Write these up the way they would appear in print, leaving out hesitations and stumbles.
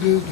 Did.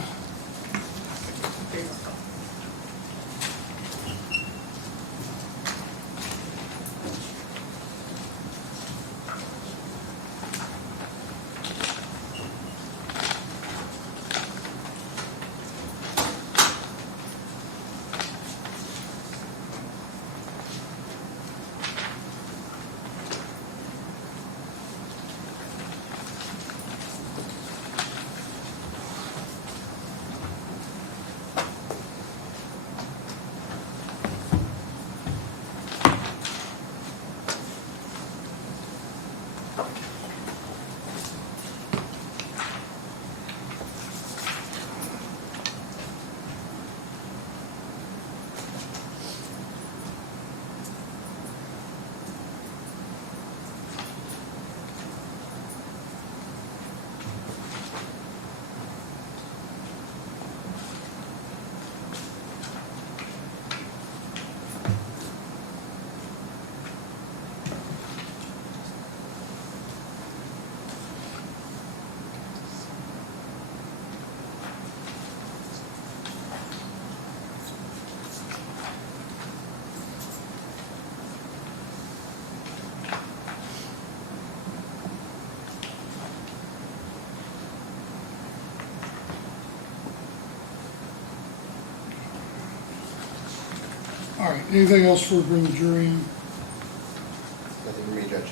All right, anything else for bring the jury in? Nothing for me, Judge.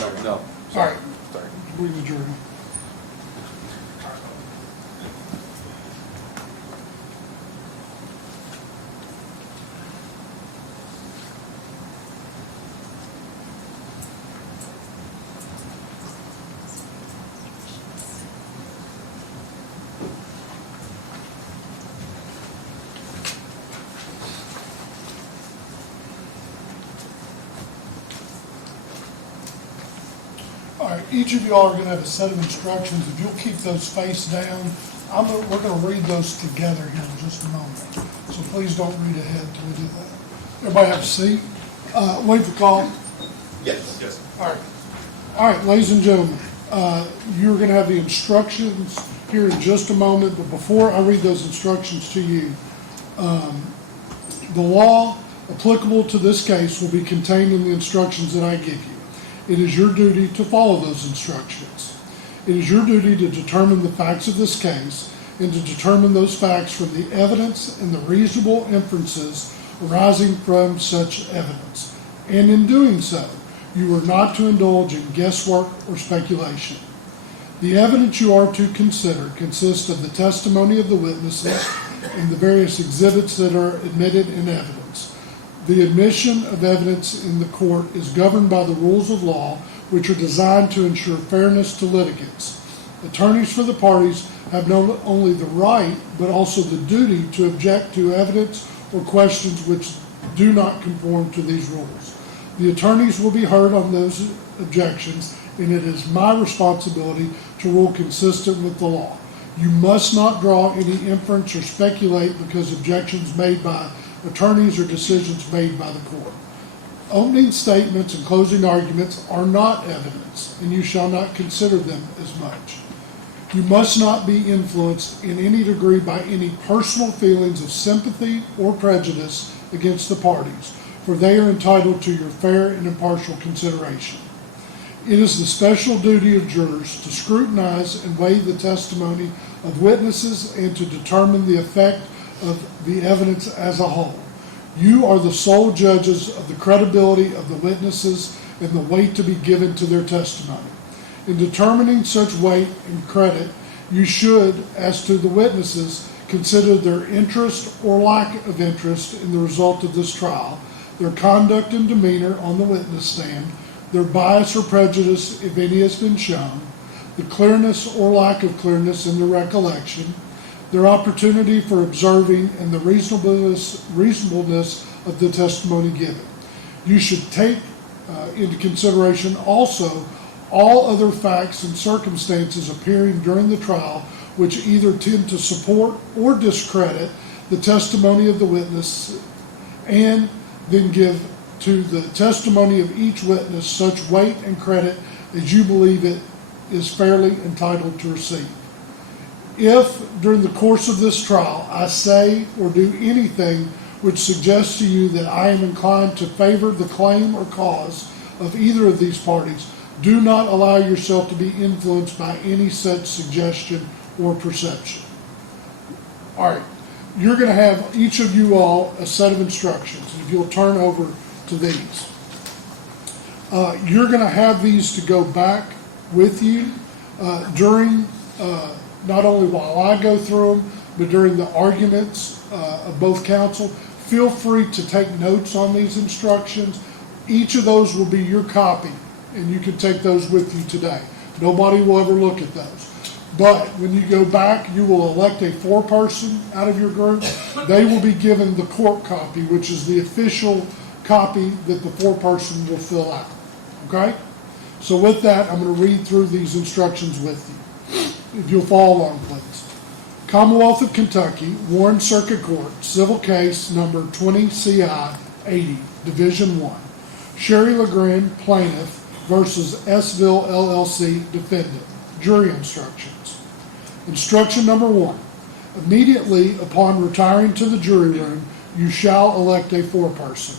All right. No. All right, Sorry. bring the jury. All right, each of y'all are gonna have a set of instructions. If you'll keep those face down, we're gonna read those together here in just a moment. So please don't read ahead till we do that. Everybody have a seat. Wait for call. Yes. Yes. All right, ladies and gentlemen, you're gonna have the instructions here in just a moment, but before I read those instructions to you, the law applicable to this case will be contained in the instructions that I give you. It is your duty to follow those instructions. It is your duty to determine the facts of this case and to determine those facts from the evidence and the reasonable inferences arising from such evidence. And in doing so, you are not to indulge in guesswork or speculation. The evidence you are to consider consists of the testimony of the witnesses and the various exhibits that are admitted in evidence. The admission of evidence in the court is governed by the rules of law, which are designed to ensure fairness to litigants. Attorneys for the parties have not only the right, but also the duty to object to evidence or questions which do not conform to these rules. The attorneys will be heard on those objections, and it is my responsibility to rule consistent with the law. You must not draw any inference or speculate because objections made by attorneys or decisions made by the court. Opening statements and closing arguments are not evidence, and you shall not consider them as much. You must not be influenced in any degree by any personal feelings of sympathy or prejudice against the parties, for they are entitled to your fair and impartial consideration. It is the special duty of jurors to scrutinize and weigh the testimony of witnesses and to determine the effect of the evidence as a whole. You are the sole judges of the credibility of the witnesses and the weight to be given to their testimony. In determining such weight and credit, you should, as to the witnesses, consider their interest or lack of interest in the result of this trial, their conduct and demeanor on the witness stand, their bias or prejudice, if any has been shown, the clearness or lack of clearness in the recollection, their opportunity for observing, and the reasonableness of the testimony given. You should take into consideration also all other facts and circumstances appearing during the trial which either tend to support or discredit the testimony of the witness, and then give to the testimony of each witness such weight and credit as you believe it is fairly entitled to receive. If, during the course of this trial, I say or do anything which suggests to you that I am inclined to favor the claim or cause of either of these parties, do not allow yourself to be influenced by any such suggestion or perception. All right, you're going to have, each of you all, a set of instructions. If you'll turn over to these. You're going to have these to go back with you during, not only while I go through them, but during the arguments of both counsel. Feel free to take notes on these instructions. Each of those will be your copy, and you can take those with you today. Nobody will ever look at those. But when you go back, you will elect a foreperson out of your group. They will be given the court copy, which is the official copy that the foreperson will fill out. Okay? So with that, I'm going to read through these instructions with you. If you'll follow along, please. Commonwealth of Kentucky, Warren Circuit Court, civil case number 20 CI 80, Division 1. Sherry Legrand, plaintiff, versus S-Ville LLC, defendant. Jury instructions. Instruction number 1. Immediately upon retiring to the jury room, you shall elect a foreperson.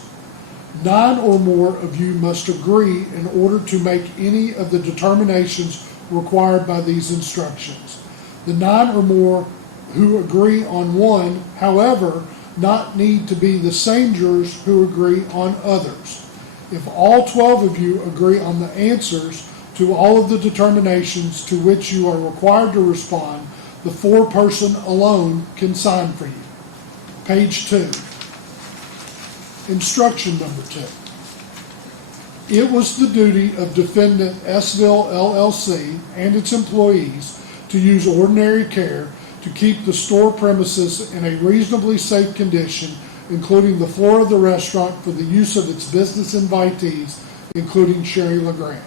9 or more of you must agree in order to make any of the determinations required by these instructions. The 9 or more who agree on one, however, not need to be the same jurors who agree on others. If all 12 of you agree on the answers to all of the determinations to which you are required to respond, the foreperson alone can sign for you. Page 2. Instruction number 2. It was the duty of defendant S-Ville LLC and its employees to use ordinary care to keep the store premises in a reasonably safe condition, including the floor of the restaurant, for the use of its business invitees, including Sherry Legrand.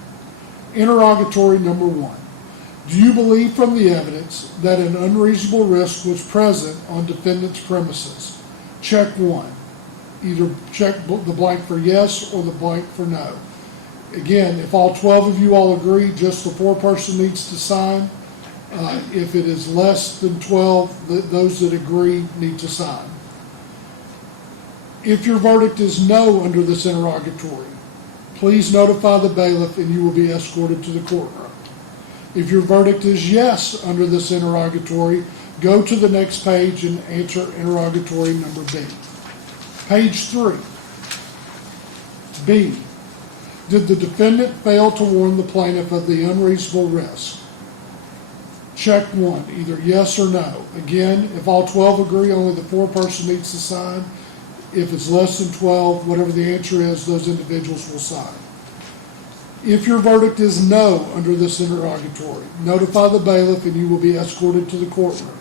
Interrogatory number 1. Do you believe from the evidence that an unreasonable risk was present on defendant's premises? Check 1. Either check the blank for yes or the blank for no. Again, if all 12 of you all agree, just the foreperson needs to sign. If it is less than 12, those that agree need to sign. If your verdict is no under this interrogatory, please notify the bailiff and you will be escorted to the courtroom. If your verdict is yes under this interrogatory, go to the next page and answer interrogatory number B. Page 3. B. Did the defendant fail to warn the plaintiff of the unreasonable risk? Check 1, either yes or no. Again, if all 12 agree, only the foreperson needs to sign. If it's less than 12, whatever the answer is, those individuals will sign. If your verdict is no under this interrogatory, notify the bailiff and you will be escorted to the courtroom.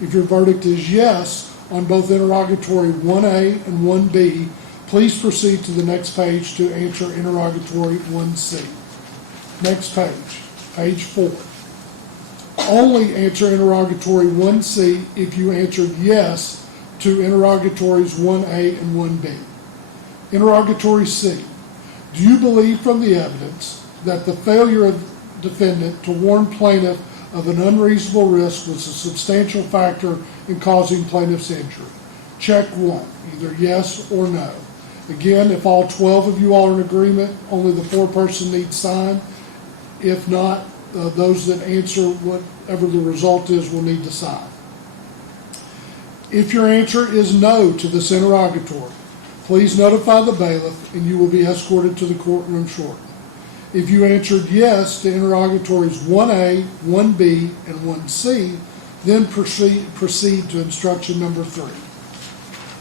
If your verdict is yes on both interrogatory 1A and 1B, please proceed to the next page to answer interrogatory 1C. Next page, page 4. Only answer interrogatory 1C if you answered yes to interrogatories 1A and 1B. Interrogatory C. Do you believe from the evidence that the failure of defendant to warn plaintiff of an unreasonable risk was a substantial factor in causing plaintiff's injury? Check 1, either yes or no. Again, if all 12 of you are in agreement, only the foreperson needs sign. If not, those that answer whatever the result is will need to sign. If your answer is no to this interrogatory, please notify the bailiff and you will be escorted to the courtroom shortly. If you answered yes to interrogatories 1A, 1B, and 1C, then proceed to instruction number 3.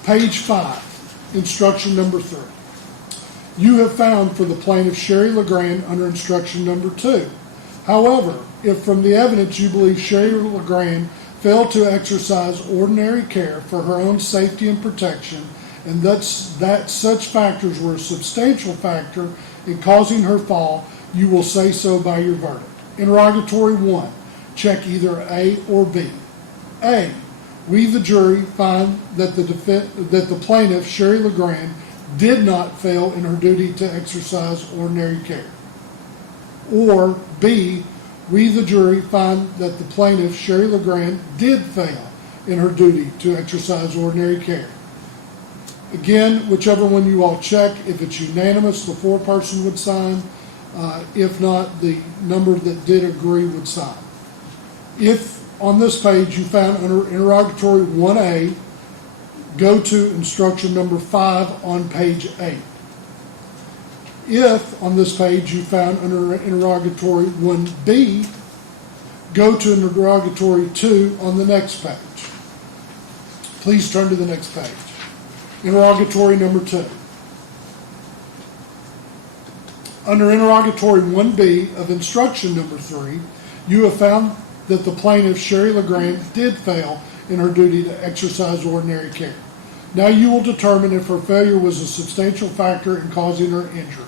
Page 5, instruction number 3. You have found for the plaintiff Sherry Legrand under instruction number 2. However, if from the evidence you believe Sherry Legrand failed to exercise ordinary care for her own safety and protection, and that such factors were a substantial factor in causing her fall, you will say so by your verdict. Interrogatory 1, check either A or B. A, we the jury find that the plaintiff, Sherry Legrand, did not fail in her duty to exercise ordinary care. Or B, we, the jury, find that the plaintiff, Sherry Legrand, did fail in her duty to exercise ordinary care. Again, whichever one you all check, if it's unanimous, the foreperson would sign. If not, the number that did agree would sign. If on this page you found under interrogatory 1A, go to instruction number 5 on page 8. If on this page you found under interrogatory 1B, go to interrogatory 2 on the next page. Please turn to the next page. Interrogatory number 2. Under interrogatory 1B of instruction number 3, you have found that the plaintiff, Sherry Legrand, did fail in her duty to exercise ordinary care. Now you will determine if her failure was a substantial factor in causing her injury.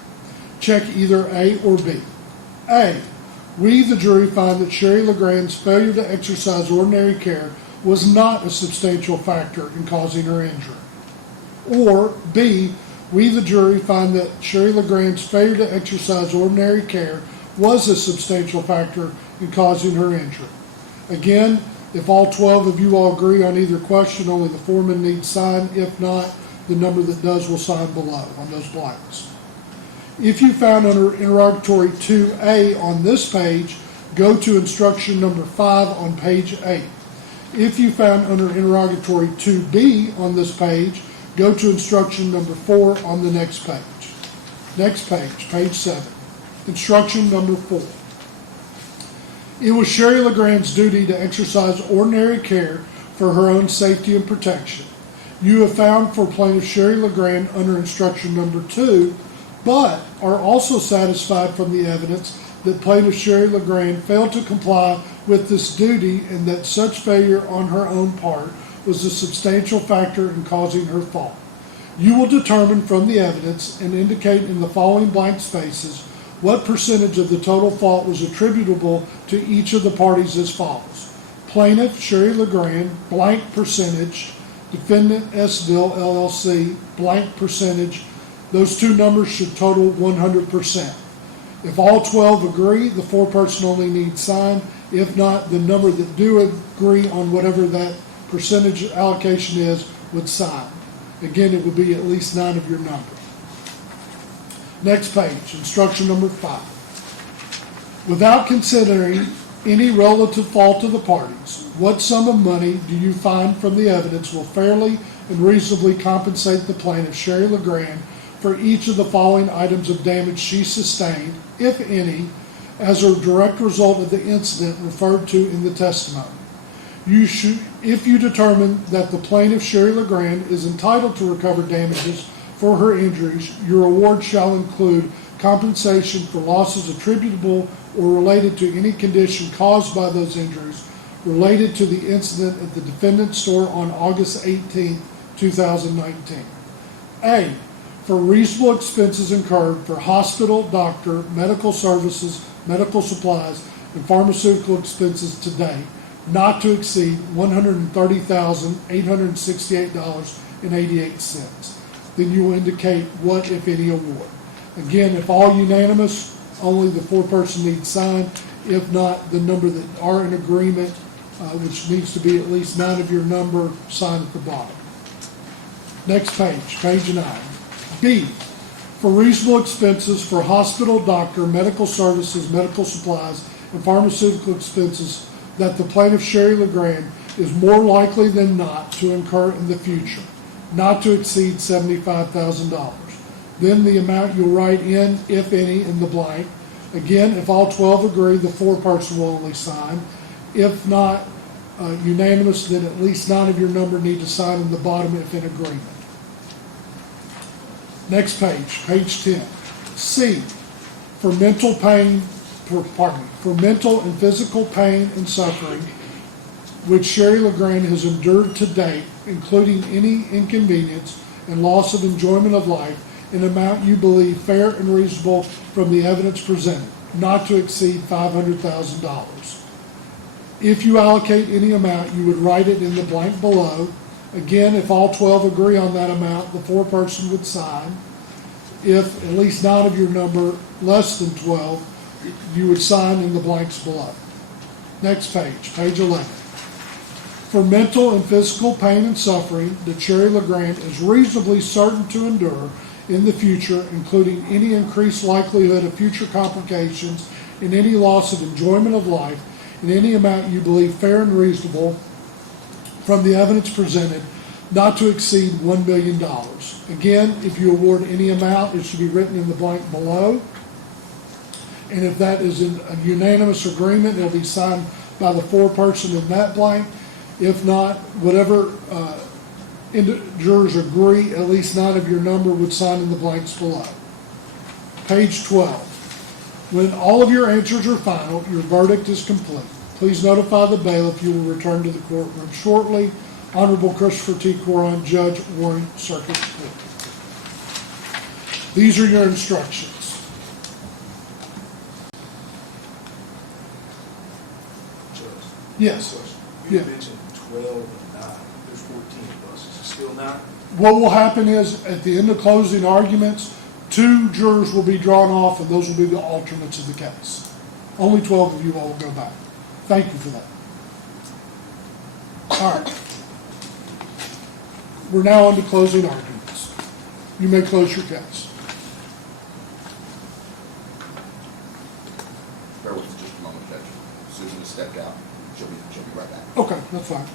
Check either A or B. A, we, the jury, find that Sherry Legrand's failure to exercise ordinary care was not a substantial factor in causing her injury. Or B, we, the jury, find that Sherry Legrand's failure to exercise ordinary care was a substantial factor in causing her injury. Again, if all 12 of you all agree on either question, only the foreman needs sign. If not, the number that does will sign below on those blanks. If you found under interrogatory 2A on this page, go to instruction number 5 on page 8. If you found under interrogatory 2B on this page, go to instruction number 4 on the next page. Next page, page 7. Instruction number 4. It was Sherry Legrand's duty to exercise ordinary care for her own safety and protection. You have found for plaintiff Sherry Legrand under instruction number 2, but are also satisfied from the evidence that plaintiff Sherry Legrand failed to comply with this duty and that such failure on her own part was a substantial factor in causing her fall. You will determine from the evidence and indicate in the following blank spaces what percentage of the total fault was attributable to each of the parties as follows. Plaintiff Sherry Legrand, blank percentage. Defendant S-Ville LLC, blank percentage. Those two numbers should total 100%. If all 12 agree, the foreperson only needs sign. If not, the number that do agree on whatever that percentage allocation is would sign. Again, it would be at least 9 of your number. Next page, instruction number 5. Without considering any relative fault of the parties, what sum of money do you find from the evidence will fairly and reasonably compensate the plaintiff, Sherry Legrand, for each of the following items of damage she sustained, if any, as a direct result of the incident referred to in the testimony? If you determine that the plaintiff, Sherry Legrand, is entitled to recover damages for her injuries, your award shall include compensation for losses attributable or related to any condition caused by those injuries related to the incident at the defendant's store on August 18, 2019. A, for reasonable expenses incurred for hospital, doctor, medical services, medical supplies, and pharmaceutical expenses to date, not to exceed $130,868.88. Then you will indicate what, if any, award. Again, if all unanimous, only the foreperson needs sign. If not, the number that are in agreement, which needs to be at least 9 of your number, sign at the bottom. Next page, page 9. B, for reasonable expenses for hospital, doctor, medical services, medical supplies, and pharmaceutical expenses that the plaintiff, Sherry Legrand, is more likely than not to incur in the future, not to exceed $75,000. Then the amount you'll write in, if any, in the blank. Again, if all 12 agree, the foreperson will only sign. If not unanimous, then at least 9 of your number need to sign in the bottom if in agreement. Next page, page 10. C, for mental pain, for mental and physical pain and suffering which Sherry Legrand has endured to date, including any inconvenience and loss of enjoyment of life, an amount you believe fair and reasonable from the evidence presented, not to exceed $500,000. If you allocate any amount, you would write it in the blank below. Again, if all 12 agree on that amount, the foreperson would sign. If at least 9 of your number less than 12, you would sign in the blanks below. Next page, page 11. For mental and physical pain and suffering that Sherry Legrand is reasonably certain to endure in the future, including any increased likelihood of future complications and any loss of enjoyment of life, in any amount you believe fair and reasonable from the evidence presented, not to exceed $1 million. Again, if you award any amount, it should be written in the blank below. And if that is in a unanimous agreement, it'll be signed by the foreperson in that blank. If not, whatever jurors agree, at least 9 of your number would sign in the blanks below. Page 12. When all of your answers are final, your verdict is complete. Please notify the bailiff you will return to the courtroom shortly. Honorable Christopher T. Coron, Judge, Warren Circuit Court. These are your instructions. Yes. You Yeah. mentioned 12 and 9. There's 14 of us. Is it still 9? What will happen is, at the end of closing arguments, 2 jurors will be drawn off, and those will be the alternates of the case. Only 12 of you all will go back. Thank you for that. All right. We're now on to closing arguments. You may close your case. Bear with us just a moment, Judge. Susan has stepped out. She'll be right back. Okay, that's fine.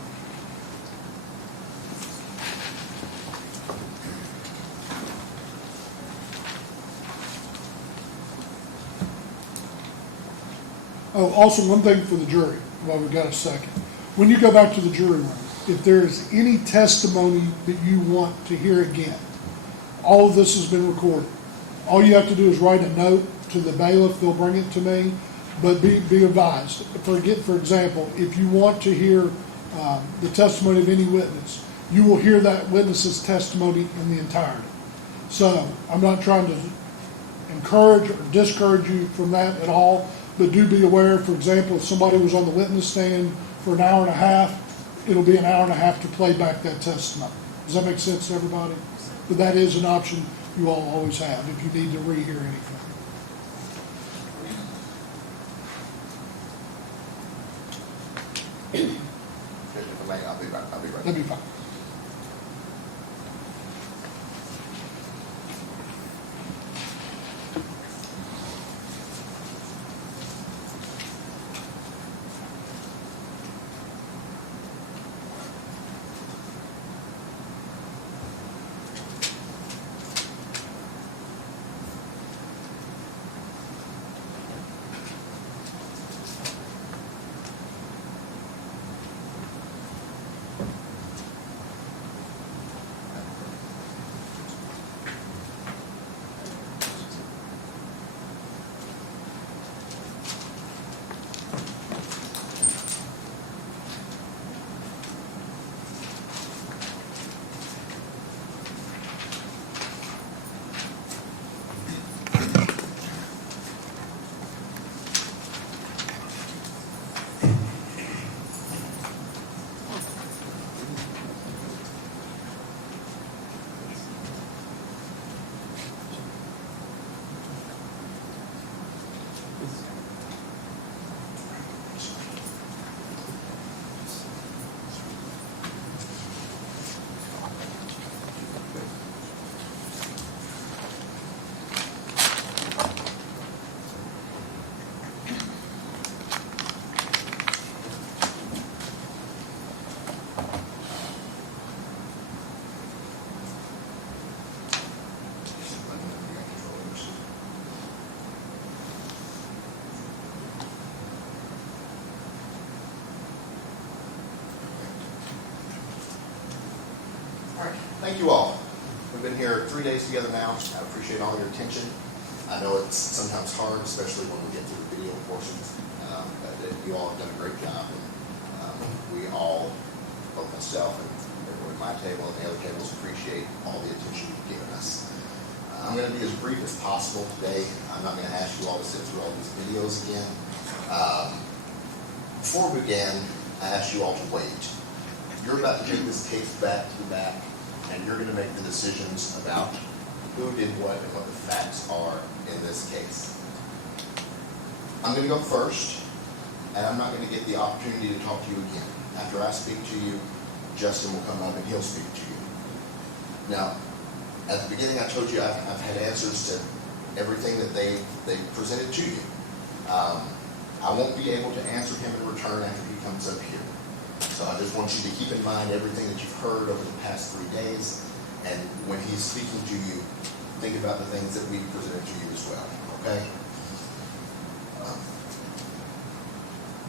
Oh, also one thing for the jury, while we've got a second. When you go back to the jury room, if there is any testimony that you want to hear again, all of this has been recorded. All you have to do is write a note to the bailiff, they'll bring it to me, but be advised. For example, if you want to hear the testimony of any witness, you will hear that witness's testimony in the entirety. So I'm not trying to encourage or discourage you from that at all, but do be aware, for example, if somebody was on the witness stand for an hour and a half, it'll be an hour and a half to play back that testimony. Does that make sense to everybody? But that is an option you all always have if you need to rehear anything. Judge, if I may, I'll be right back. That'd be fine. Thank you all. We've been here 3 days together now. I appreciate all your attention. I know it's sometimes hard, especially when we get to the video portions, but you all have done a great job. And we all, both myself and everyone at my table and the other tables, appreciate all the attention you've given us. I'm going to be as brief as possible today. I'm not going to ask you all to sit through all these videos again. Before we began, I asked you all to wait. You're about to take this case back to the back, and you're gonna make the decisions about who did what and what the facts are in this case. I'm gonna go first, and I'm not gonna get the opportunity to talk to you again. After I speak to you, Justin will come up and he'll speak to you. Now, at the beginning, I told you I've had answers to everything that they presented to you. I won't be able to answer him in return after he comes up here. So I just want you to keep in mind everything that you've heard over the past 3 days, and when he's speaking to you, think about the things that we presented to you as well, okay?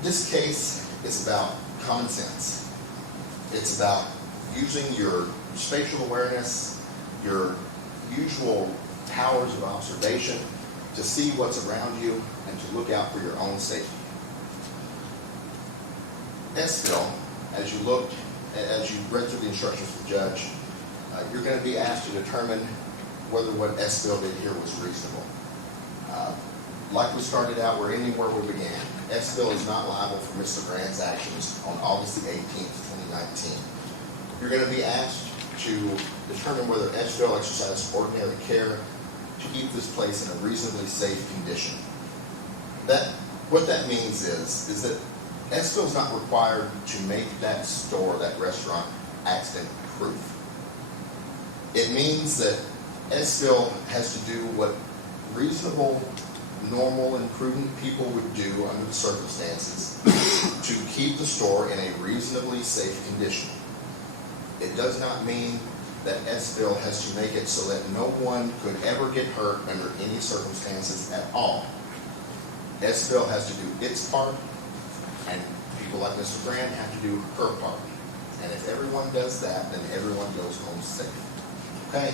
This case is about common sense. It's about using your spatial awareness, your usual powers of observation to see what's around you and to look out for your own safety. S-Bill, as you read through the instructions from the judge, you're going to be asked to determine whether what S-Bill did here was reasonable. Like we started out, we're ending where we began. S-Bill is not liable for Mr. Legrand's actions on August the 18th, 2019. You're going to be asked to determine whether S-Bill exercised ordinary care to keep this place in a reasonably safe condition. What that means is that S-Bill is not required to make that store, that restaurant, accident-proof. It means that S-Bill has to do what reasonable, normal, and prudent people would do under the circumstances to keep the store in a reasonably safe condition. It does not mean that S-Bill has to make it so that no one could ever get hurt under any circumstances at all. S-Bill has to do its part, and people like Mr. Legrand have to do her part. And if everyone does that, then everyone goes home safe. Okay?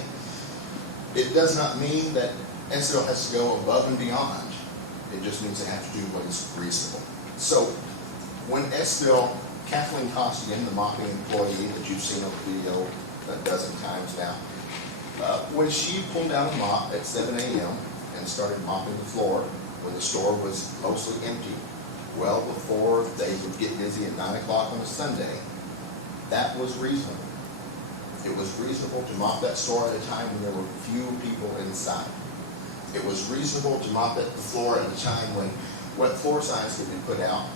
It does not mean that S-Bill has to go above and beyond. It just means they have to do what is reasonable. So, when S-Bill, Kathleen Costigan, the mopping employee that you've seen on the video a dozen times now, when she pulled out a mop at 7 a.m. and started mopping the floor when the store was mostly empty, well before they would get busy at 9 o'clock on a Sunday, that was reasonable. It was reasonable to mop that store at a time when there were few people inside. It was reasonable to mop the floor at a time when wet floor signs could be put out.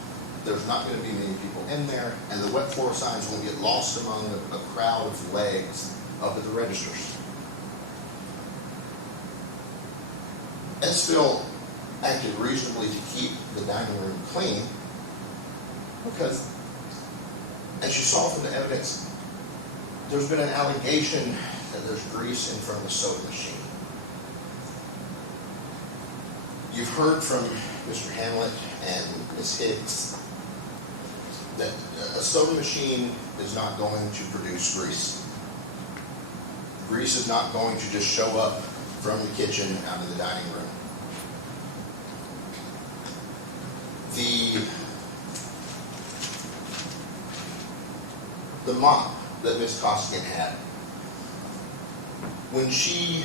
There's not going to be many people in there, and the wet floor signs won't get lost among a crowd of legs up at the registers. S-Bill acted reasonably to keep the dining room clean because, as you saw from the evidence, there's been an allegation that there's grease in front of the soda machine. You've heard from Mr. Hamlet and Ms. Hicks that a soda machine is not going to produce grease. Grease is not going to just show up from the kitchen out of the dining room. The mop that Ms. Costigan had, when she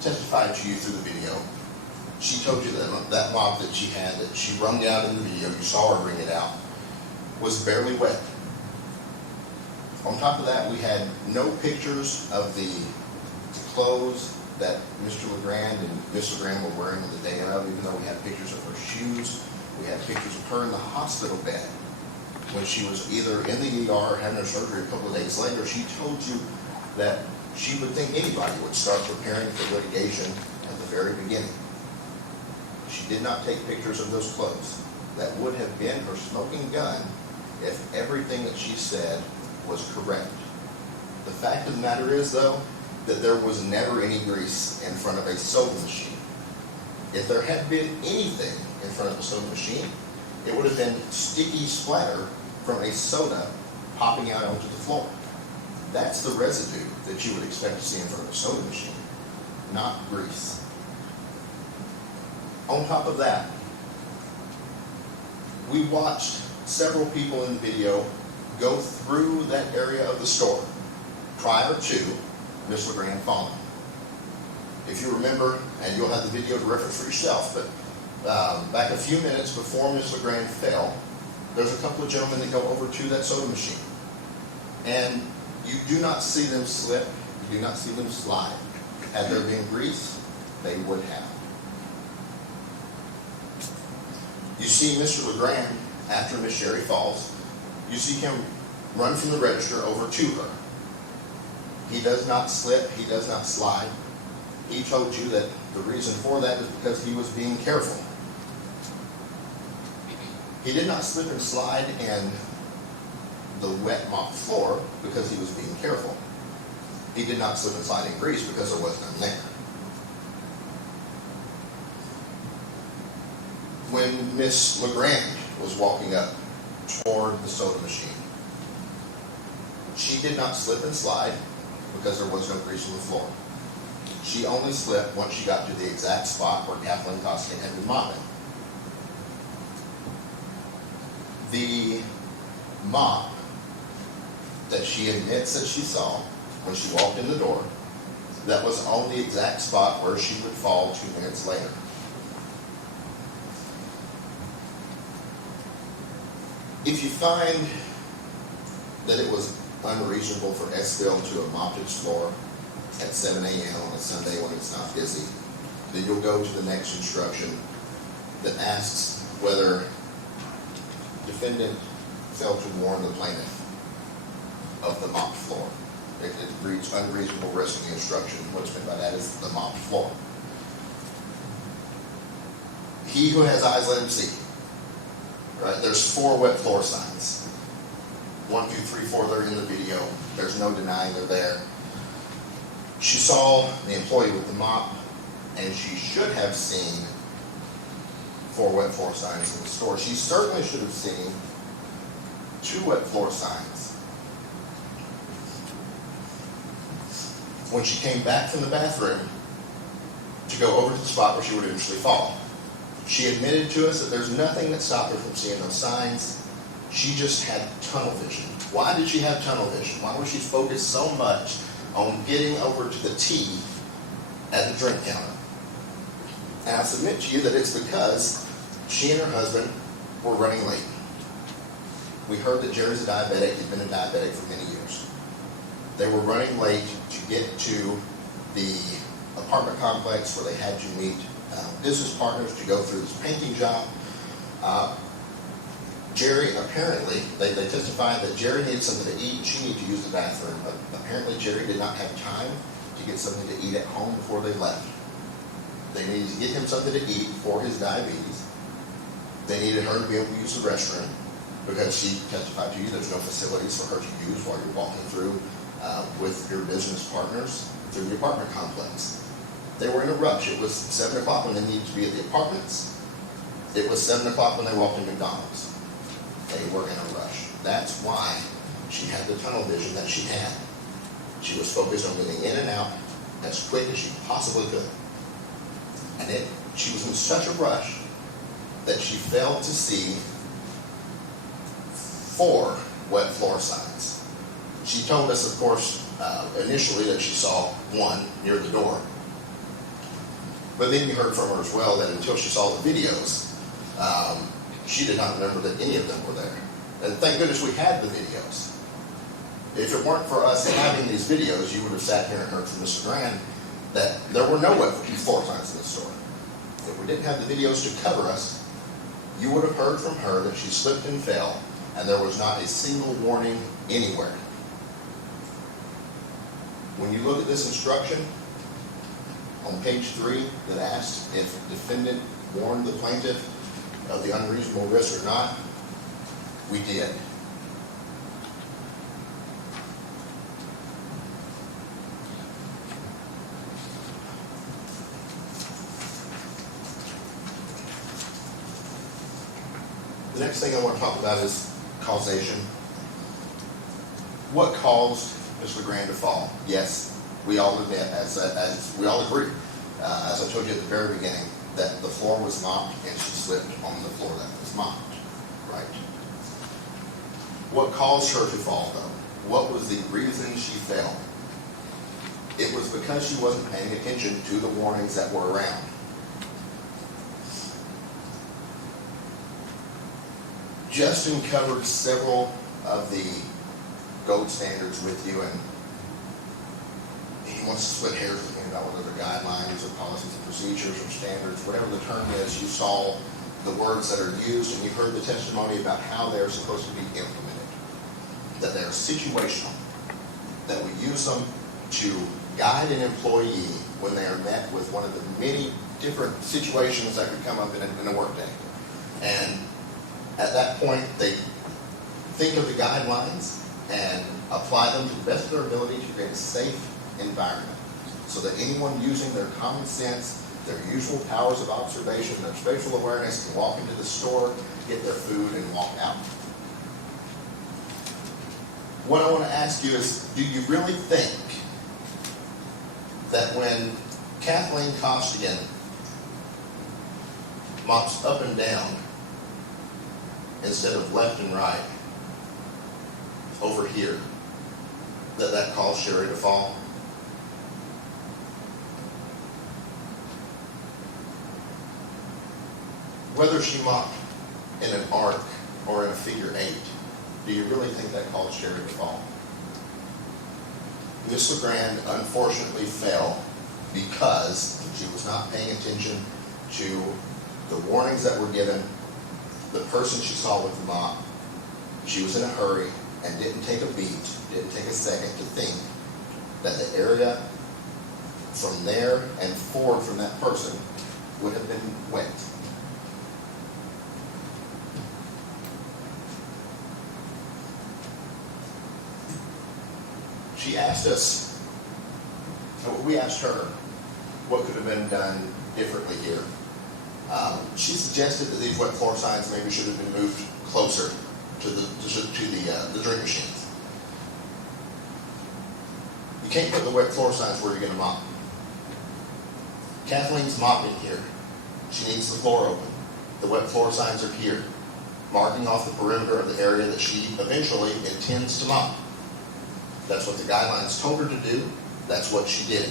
testified to you through the video, she told you that that mop that she had, that she wrung out in the video, you saw her wring it out, was barely wet. On top of that, we had no pictures of the clothes that Mr. Legrand and Ms. Legrand were wearing on the day of, even though we had pictures of her shoes. We had pictures of her in the hospital bed when she was either in the ER or having her surgery a couple of days later. She told you that she would think anybody would start preparing for litigation at the very beginning. She did not take pictures of those clothes. That would have been her smoking gun if everything that she said was correct. The fact of the matter is, though, that there was never any grease in front of a soda machine. If there had been anything in front of the soda machine, it would have been sticky splatter from a soda popping out onto the floor. That's the residue that you would expect to see in front of a soda machine, not grease. On top of that, we watched several people in the video go through that area of the store prior to Ms. Legrand falling. If you remember, and you'll have the video to reference for yourself, but back a few minutes before Ms. Legrand fell, there's a couple of gentlemen that go over to that soda machine. And you do not see them slip, you do not see them slide. Had there been grease, they would have. You see Mr. Legrand, after Miss Sherry falls, you see him run from the register over to her. He does not slip, he does not slide. He told you that the reason for that is because he was being careful. He did not slip and slide in the wet mop floor because he was being careful. He did not slip and slide in grease because there was none there. When Miss Legrand was walking up toward the soda machine, she did not slip and slide because there was no grease on the floor. She only slipped once she got to the exact spot where Kathleen Costing had been mopping. The mop that she admits that she saw when she walked in the door, that was on the exact spot where she would fall 2 minutes later. If you find that it was unreasonable for Esville to have mopped its floor at 7 a.m. on a Sunday when it's not busy, then you'll go to the next instruction that asks whether defendant failed to warn the plaintiff of the mopped floor. It reads unreasonable risk in the instruction. What's meant by that is the mopped floor. He who has eyes, let him see. Right? There's 4 wet floor signs. 1, 2, 3, 4, they're in the video. There's no denying they're there. She saw the employee with the mop, and she should have seen 4 wet floor signs in the store. She certainly should have seen 2 wet floor signs. When she came back from the bathroom to go over to the spot where she would eventually fall, she admitted to us that there's nothing that stopped her from seeing those signs. She just had tunnel vision. Why did she have tunnel vision? Why was she focused so much on getting over to the T at the drink counter? And I submit to you that it's because she and her husband were running late. We heard that Jerry's a diabetic. He's been a diabetic for many years. They were running late to get to the apartment complex where they had to meet business partners to go through this painting job. Jerry apparently, they testified that Jerry needed something to eat, she needed to use the bathroom, but apparently Jerry did not have time to get something to eat at home before they left. They needed to get him something to eat for his diabetes. They needed her to be able to use the restroom because she testified to you there's no facilities for her to use while you're walking through with your business partners through the apartment complex. They were in a rush. It was 7 o'clock when they needed to be at the apartments. It was 7 o'clock when they walked in McDonald's. They were in a rush. That's why she had the tunnel vision that she had. She was focused on getting in and out as quick as she possibly could. And she was in such a rush that she failed to see 4 wet floor signs. She told us, of course, initially that she saw 1 near the door. But then you heard from her as well that until she saw the videos, she did not remember that any of them were there. And thank goodness we had the videos. If it weren't for us having these videos, you would have sat here and heard from Mr. Legrand that there were no wet floor signs in the store. If we didn't have the videos to cover us, you would have heard from her that she slipped and fell, and there was not a single warning anywhere. When you look at this instruction on page 3 that asks if defendant warned the plaintiff of the unreasonable risk or not, we did. The next thing I want to talk about is causation. What caused Ms. Legrand to fall? Yes, we all admit, as we all agree, as I told you at the very beginning, that the floor was mopped and she slipped on the floor that was mopped, right? What caused her to fall, though? What was the reason she fell? It was because she wasn't paying attention to the warnings that were around. Justin covered several of the gold standards with you, and he wants to split hairs with me about whether they're guidelines or policies and procedures or standards, whatever the term is. You saw the words that are used, and you heard the testimony about how they're supposed to be implemented, that they're situational, that we use them to guide an employee when they are met with one of the many different situations that could come up in a workday. And at that point, they think of the guidelines and apply them to the best of their ability to create a safe environment so that anyone using their common sense, their usual powers of observation, their spatial awareness can walk into the store, get their food, and walk out. What I want to ask you is, do you really think that when Kathleen Costigan mops up and down instead of left and right over here, that caused Sherry to fall? Whether she mopped in an arc or in a figure 8, do you really think that caused Sherry to fall? Miss Legrand unfortunately fell because she was not paying attention to the warnings that were given, the person she saw with the mop. She was in a hurry and didn't take a beat, didn't take a second to think that the area from there and forward from that person would have been wet. She asked us, we asked her what could have been done differently here. She suggested that these wet floor signs maybe should have been moved closer to the drink machines. You can't put the wet floor signs where you're going to mop. Kathleen's mopping here. She needs the floor open. The wet floor signs are here, marking off the perimeter of the area that she eventually intends to mop. That's what the guidelines told her to do. That's what she did.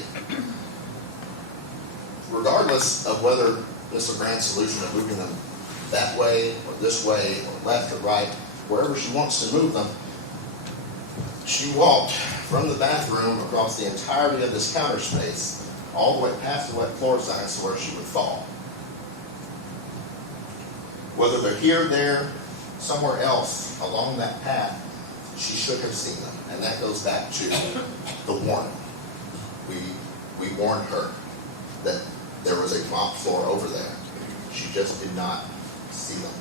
Regardless of whether Ms. Legrand's solution of moving them that way or this way or left or right, wherever she wants to move them, she walked from the bathroom across the entirety of this counter space, all the way past the wet floor signs to where she would fall. Whether they're here, there, somewhere else along that path, she should have seen them. And that goes back to the warning. We warned her that there was a mop floor over there. She just did not see them.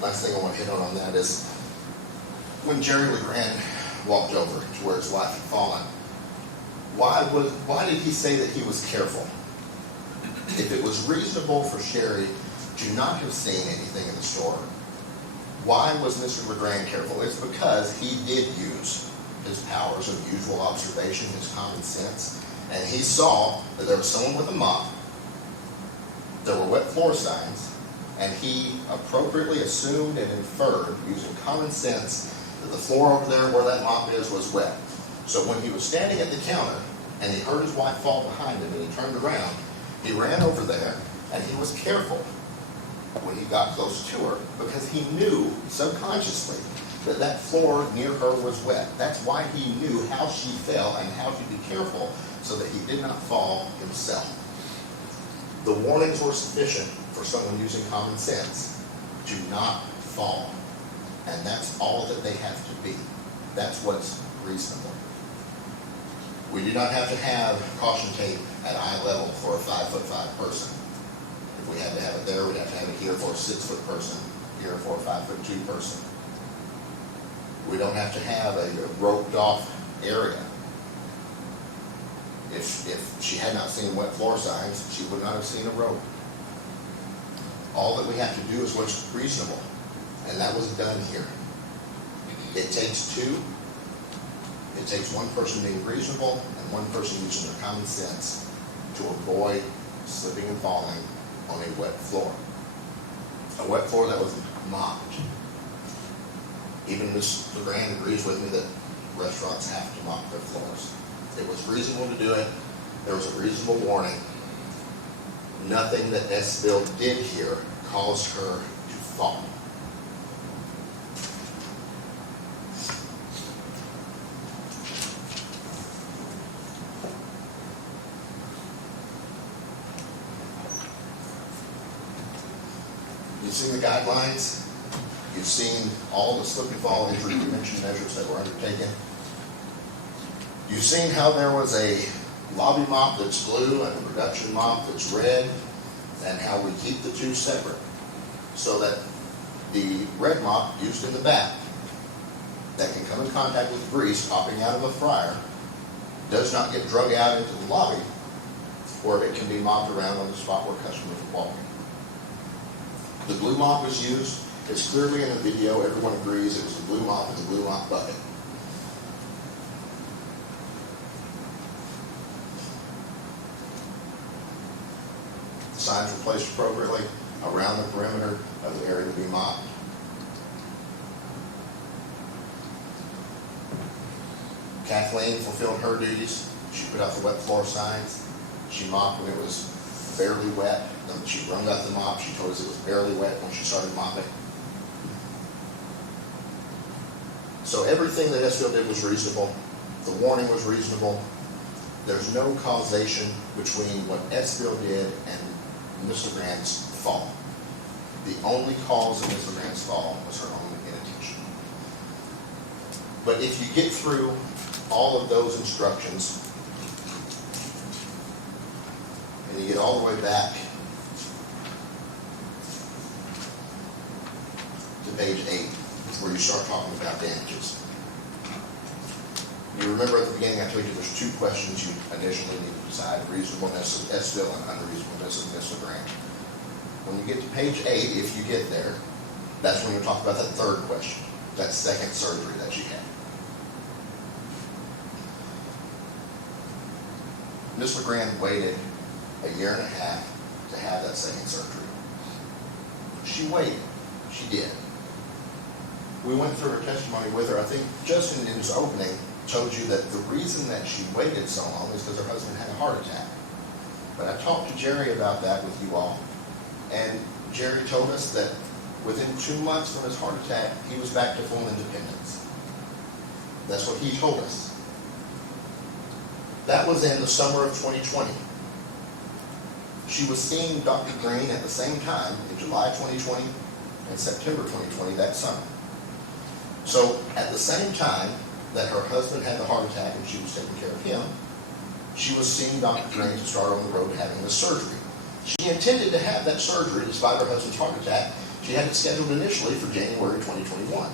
Last thing I want to hit on that is when Jerry Legrand walked over to where his wife had fallen, why did he say that he was careful? If it was reasonable for Sherry to not have seen anything in the store, why was Mr. Legrand careful? It's because he did use his powers of usual observation, his common sense, and he saw that there was someone with a mop, there were wet floor signs, and he appropriately assumed and inferred, using common sense, that the floor over there where that mop is was wet. So when he was standing at the counter and he heard his wife fall behind him and he turned around, he ran over there and he was careful when he got close to her because he knew subconsciously that that floor near her was wet. That's why he knew how she fell and how to be careful so that he did not fall himself. The warnings were sufficient for someone using common sense to not fall. And that's all that they have to be. That's what's reasonable. We do not have to have caution tape at eye level for a 5'5" person. If we had to have it there, we'd have to have it here for a 6-foot person, here for a 5'2" person. We don't have to have a roped off area. If she had not seen wet floor signs, she would not have seen a rope. All that we have to do is what's reasonable, and that was done here. It takes two. It takes one person being reasonable and one person using their common sense to avoid slipping and falling on a wet floor. A wet floor that was mopped. Even Ms. Legrand agrees with me that restaurants have to mop their floors. It was reasonable to do it. There was a reasonable warning. Nothing that Esville did here caused her to fall. You've seen the guidelines. You've seen all the slip and fall injury prevention measures that were undertaken. You've seen how there was a lobby mop that's blue and a production mop that's red, and how we keep the two separate so that the red mop used in the back that can come in contact with grease popping out of a fryer does not get drug out into the lobby, or it can be mopped around on the spot where customers are walking. The blue mop was used. It's clearly in the video. Everyone agrees it was a blue mop and a blue mop bucket. The signs were placed appropriately around the perimeter of the area to be mopped. Kathleen fulfilled her duties. She put out the wet floor signs. She mopped when it was barely wet. Then she wrung out the mop. She told us it was barely wet when she started mopping. So everything that Esville did was reasonable. The warning was reasonable. There's no causation between what Esville did and Mr. Grant's fall. The only cause of Mr. Grant's fall was her own inattention. But if you get through all of those instructions, and you get all the way back to page 8, where you start talking about damages. You remember at the beginning I told you there's two questions you initially need to decide: reasonableness of Esville and unreasonableness of Mr. Grant. When you get to page 8, if you get there, that's when you talk about that third question, that second surgery that she had. Mr. Grant waited a year and a half to have that second surgery. She waited. She did. We went through her testimony with her. I think Justin in his opening told you that the reason that she waited so long is because her husband had a heart attack. But I talked to Jerry about that with you all, and Jerry told us that within 2 months from his heart attack, he was back to full independence. That's what he told us. That was in the summer of 2020. She was seeing Dr. Green at the same time in July 2020 and September 2020 that summer. So at the same time that her husband had the heart attack and she was taking care of him, she was seeing Dr. Green to start on the road having the surgery. She intended to have that surgery despite her husband's heart attack. She had it scheduled initially for January 2021.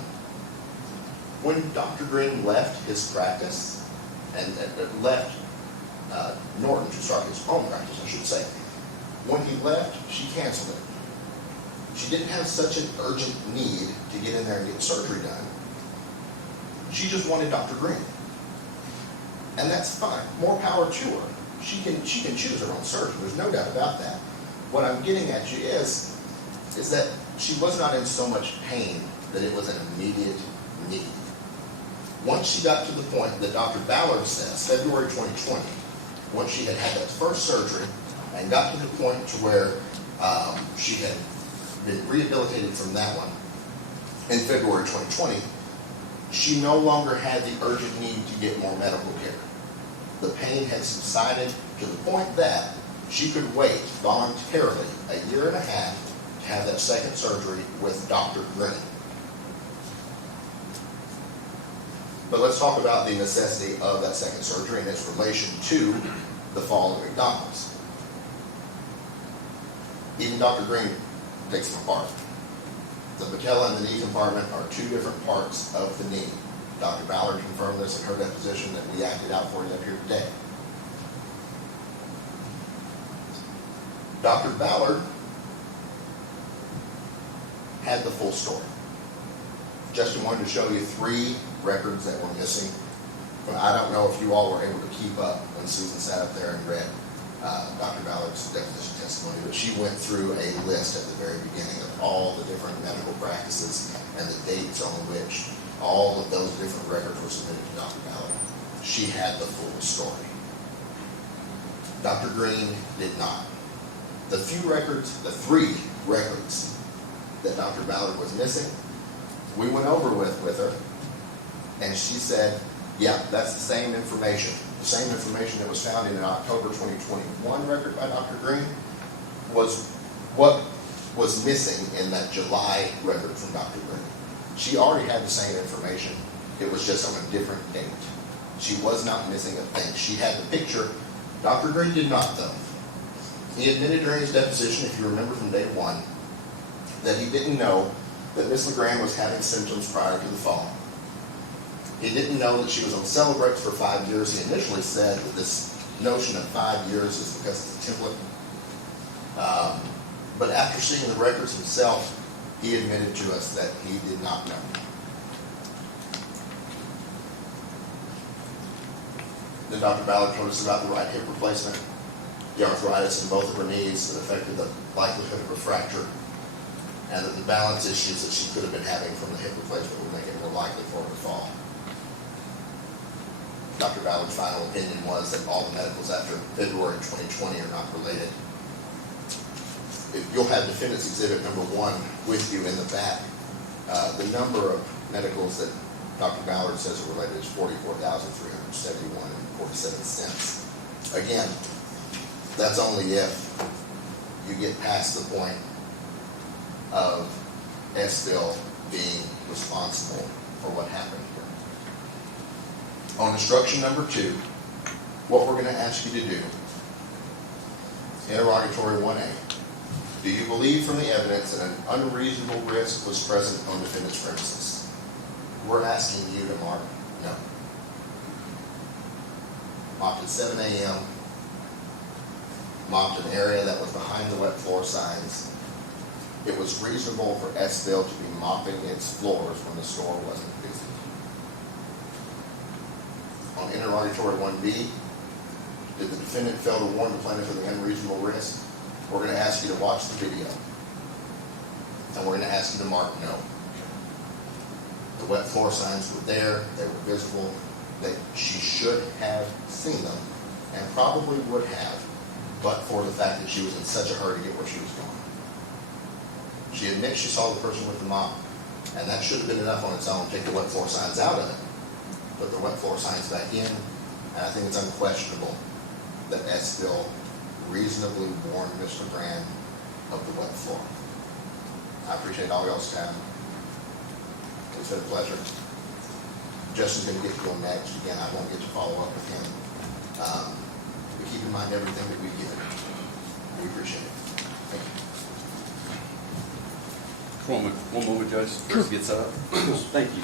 When Dr. Green left his practice and left Norton to start his own practice, I should say, when he left, she canceled it. She didn't have such an urgent need to get in there and get surgery done. She just wanted Dr. Green. And that's fine. More power to her. She can choose her own surgeon. There's no doubt about that. What I'm getting at you is that she was not in so much pain that it was an immediate need. Once she got to the point that Dr. Ballard says, February 2020, once she had had that first surgery and got to the point to where she had been rehabilitated from that one in February 2020, she no longer had the urgent need to get more medical care. The pain had subsided to the point that she could wait voluntarily a year and a half to have that second surgery with Dr. Green. But let's talk about the necessity of that second surgery and its relation to the fall at McDonald's. Even Dr. Green takes them apart. The patella and the knee compartment are two different parts of the knee. Dr. Ballard confirmed this in her deposition that we acted out for you up here today. Dr. Ballard had the full story. Justin wanted to show you 3 records that were missing. But I don't know if you all were able to keep up when Susan sat up there and read Dr. Ballard's deposition testimony, but she went through a list at the very beginning of all the different medical practices and the dates on which all of those different records were submitted to Dr. Ballard. She had the full story. Dr. Green did not. The three records that Dr. Ballard was missing, we went over with her, and she said, yeah, that's the same information. The same information that was found in an October 2021 record by Dr. Green was what was missing in that July record from Dr. Green. She already had the same information. It was just on a different date. She was not missing a thing. She had the picture. Dr. Green did not, though. He admitted during his deposition, if you remember from day one, that he didn't know that Miss Legrand was having symptoms prior to the fall. He didn't know that she was on Celebrate for 5 years. He initially said that this notion of 5 years is because it's a template. But after seeing the records himself, he admitted to us that he did not know. Then Dr. Ballard told us about the right hip replacement, the arthritis in both of her knees that affected the likelihood of a fracture, and that the balance issues that she could have been having from the hip replacement would make it more likely for her to fall. Dr. Ballard's final opinion was that all the medicals after February 2020 are not related. You'll have Defendant's Exhibit number 1 with you in the back. The number of medicals that Dr. Ballard says are related is 44,371 and 47 cents. Again, that's only if you get past the point of S-Bill being responsible for what happened here. On instruction number 2, what we're going to ask you to do, interrogatory 1A, do you believe from the evidence that an unreasonable risk was present on defendant's premises? We're asking you to mark no. Mopped at 7 a.m., mopped an area that was behind the wet floor signs. It was reasonable for S-Bill to be mopping its floors when the store wasn't busy. On interrogatory 1B, did the defendant fail to warn the plaintiff of the unreasonable risk? We're going to ask you to watch the video. And we're going to ask you to mark no. The wet floor signs were there, they were visible, that she should have seen them, and probably would have, but for the fact that she was in such a hurry to get where she was going. She admits she saw the person with the mop, and that should have been enough on its own to take the wet floor signs out of it. Put the wet floor signs back in, and I think it's unquestionable that S-Bill reasonably warned Mr. Legrand of the wet floor. I appreciate all y'all's time. It's been a pleasure. Justin's going to get to go next. Again, I won't get to follow up with him. But keep in mind everything that we've given. We appreciate it. Thank you. One moment, Judge, first get set up. Thank you.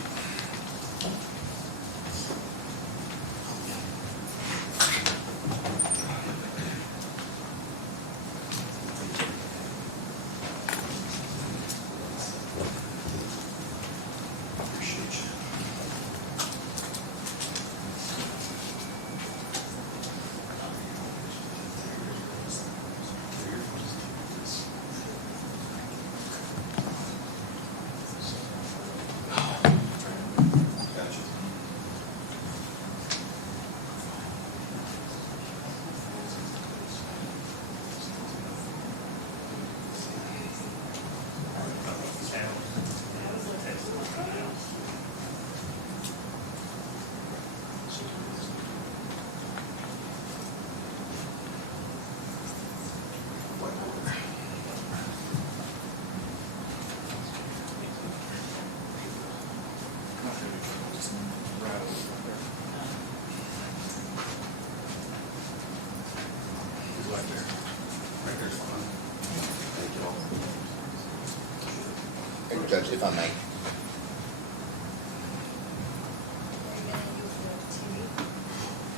Thank you, Judge, if I may.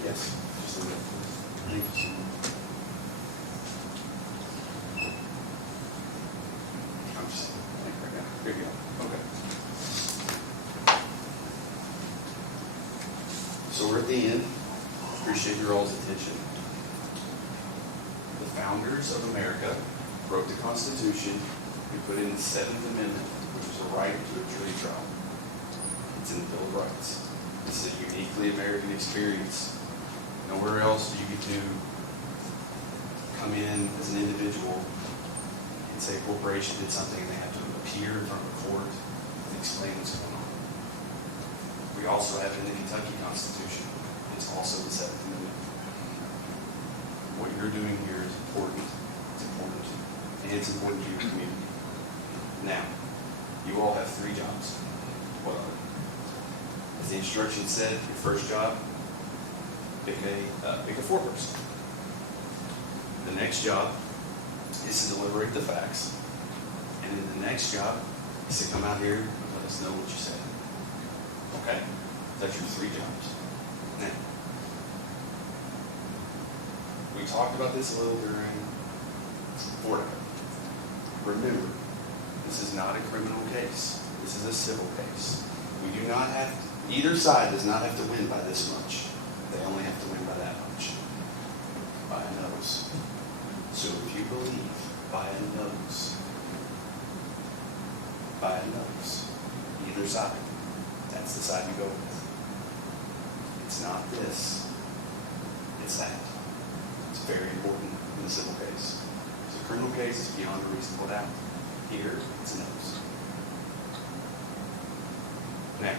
Yes. Just a minute, please. I'm just, here you go. Okay. So we're at the end. Appreciate your all's attention. The founders of America wrote the Constitution and put in the 7th Amendment, which is a right to a jury trial. It's in the Bill of Rights. This is a uniquely American experience. Nowhere else do you get to come in as an individual and say a corporation did something and they have to appear in front of a court and explain what's going on. We also have it in the Kentucky Constitution. It's also the 7th Amendment. What you're doing here is important. It's important. And it's important to your community. Now, you all have 3 jobs. What are they? As the instructions said, your first job, pick a foreperson. The next job is to deliberate the facts. And then the next job is to come out here and let us know what you said. Okay? That's your 3 jobs. Now, we talked about this a little during Ford. Remember, this is not a criminal case. This is a civil case. We do not have, either side does not have to win by this much. They only have to win by that much. By a nose. So if you believe by a nose, either side, that's the side you go with. It's not this, it's that. It's very important in the civil case. It's a criminal case, it's beyond a reasonable doubt. Here, it's a nose. Now,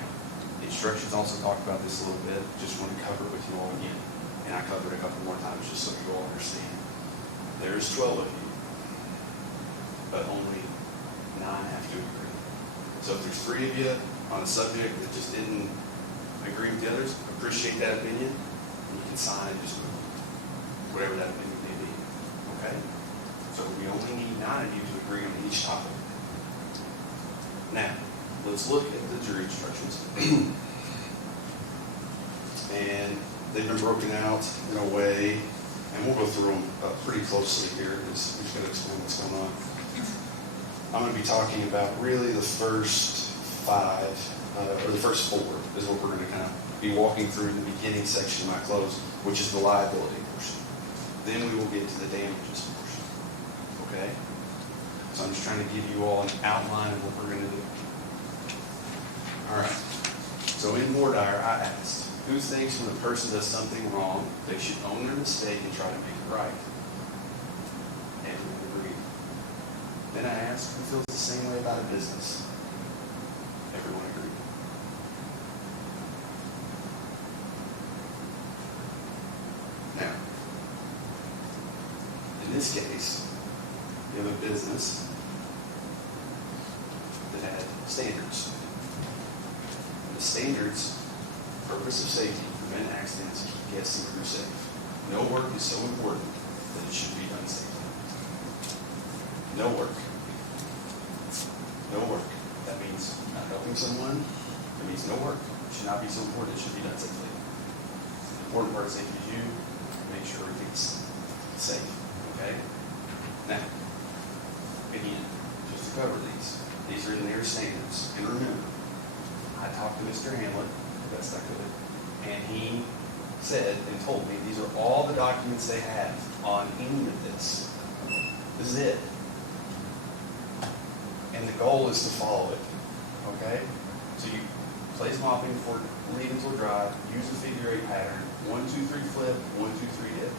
the instructions also talk about this a little bit. Just want to cover it with you all again. And I covered it a couple more times just so you all understand. There's 12 of you, but only 9 have to agree. So if there's 3 of you on a subject that just didn't agree with the others, appreciate that opinion, and you can sign and just move on. Whatever that opinion may be. Okay? So we only need 9 of you to agree on each topic. Now, let's look at the jury instructions. And they've been broken out in a way, and we'll go through them pretty closely here because we're going to explain what's going on. I'm going to be talking about really the first 5, or the first 4 is what we're going to kind of be walking through in the beginning section of my close, which is the liability portion. Then we will get to the damages portion. Okay? So I'm just trying to give you all an outline of what we're going to do. All right. So in voir dire, I asked, who thinks when a person does something wrong, they should own their mistake and try to make it right? Everyone agreed. Then I asked, who feels the same way about a business? Everyone agreed. Now, in this case, you have a business that had standards. The standards, purpose of safety, prevent accidents, keep guests and crew safe. No work is so important that it should be done safely. No work. No work. That means not helping someone. That means no work. It should not be so important, it should be done safely. The important part of safety is you make sure everything's safe. Okay? Now, again, just to cover these are in their standards. And remember, I talked to Mr. Hamlet the best I could, and he said and told me these are all the documents they have on any of this. This is it. And the goal is to follow it. Okay? So you place mopping for lead until dry, use the figure 8 pattern, 1, 2, 3 flip, 1, 2, 3 dip.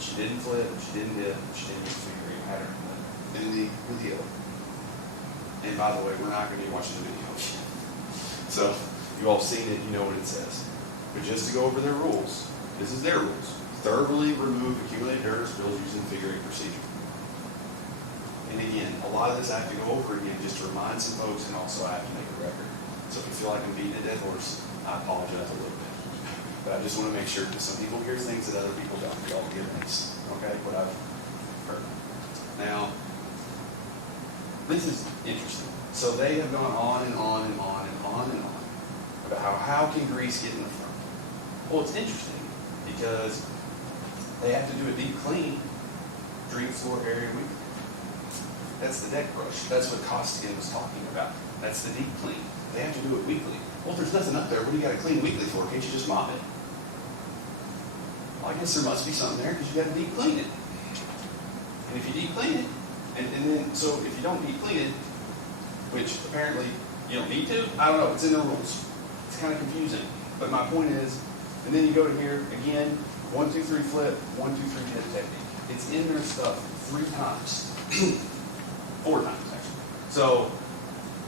She didn't flip, she didn't dip, she didn't use the figure 8 pattern. In the video. And by the way, we're not going to be watching the video. So, you all seen it, you know what it says. But just to go over their rules, this is their rules. Thoroughly remove accumulated dirt or spills using the figure 8 procedure. And again, a lot of this I have to go over again just to remind some folks, and also I have to make a record. So if you feel like I'm beating a dead horse, I apologize a little bit. But I just want to make sure, because some people hear things that other people don't. We all get this. Okay? What I've heard. Now, this is interesting. So they have gone on and on and on and on and on about how can grease get in the front. Well, it's interesting because they have to do a deep clean drain floor area weekly. That's the deck brush. That's what Costigan was talking about. That's the deep clean. They have to do it weekly. Well, if there's nothing up there, what do you got to clean weekly for? Can't you just mop it? Well, I guess there must be something there because you got to deep clean it. And if you deep clean it, and then, so if you don't deep clean it, which apparently you don't need to, I don't know, it's in the rules. It's kind of confusing. But my point is, and then you go to here, again, 1, 2, 3 flip, 1, 2, 3 hit technique. It's in their stuff 3 times. 4 times, actually. So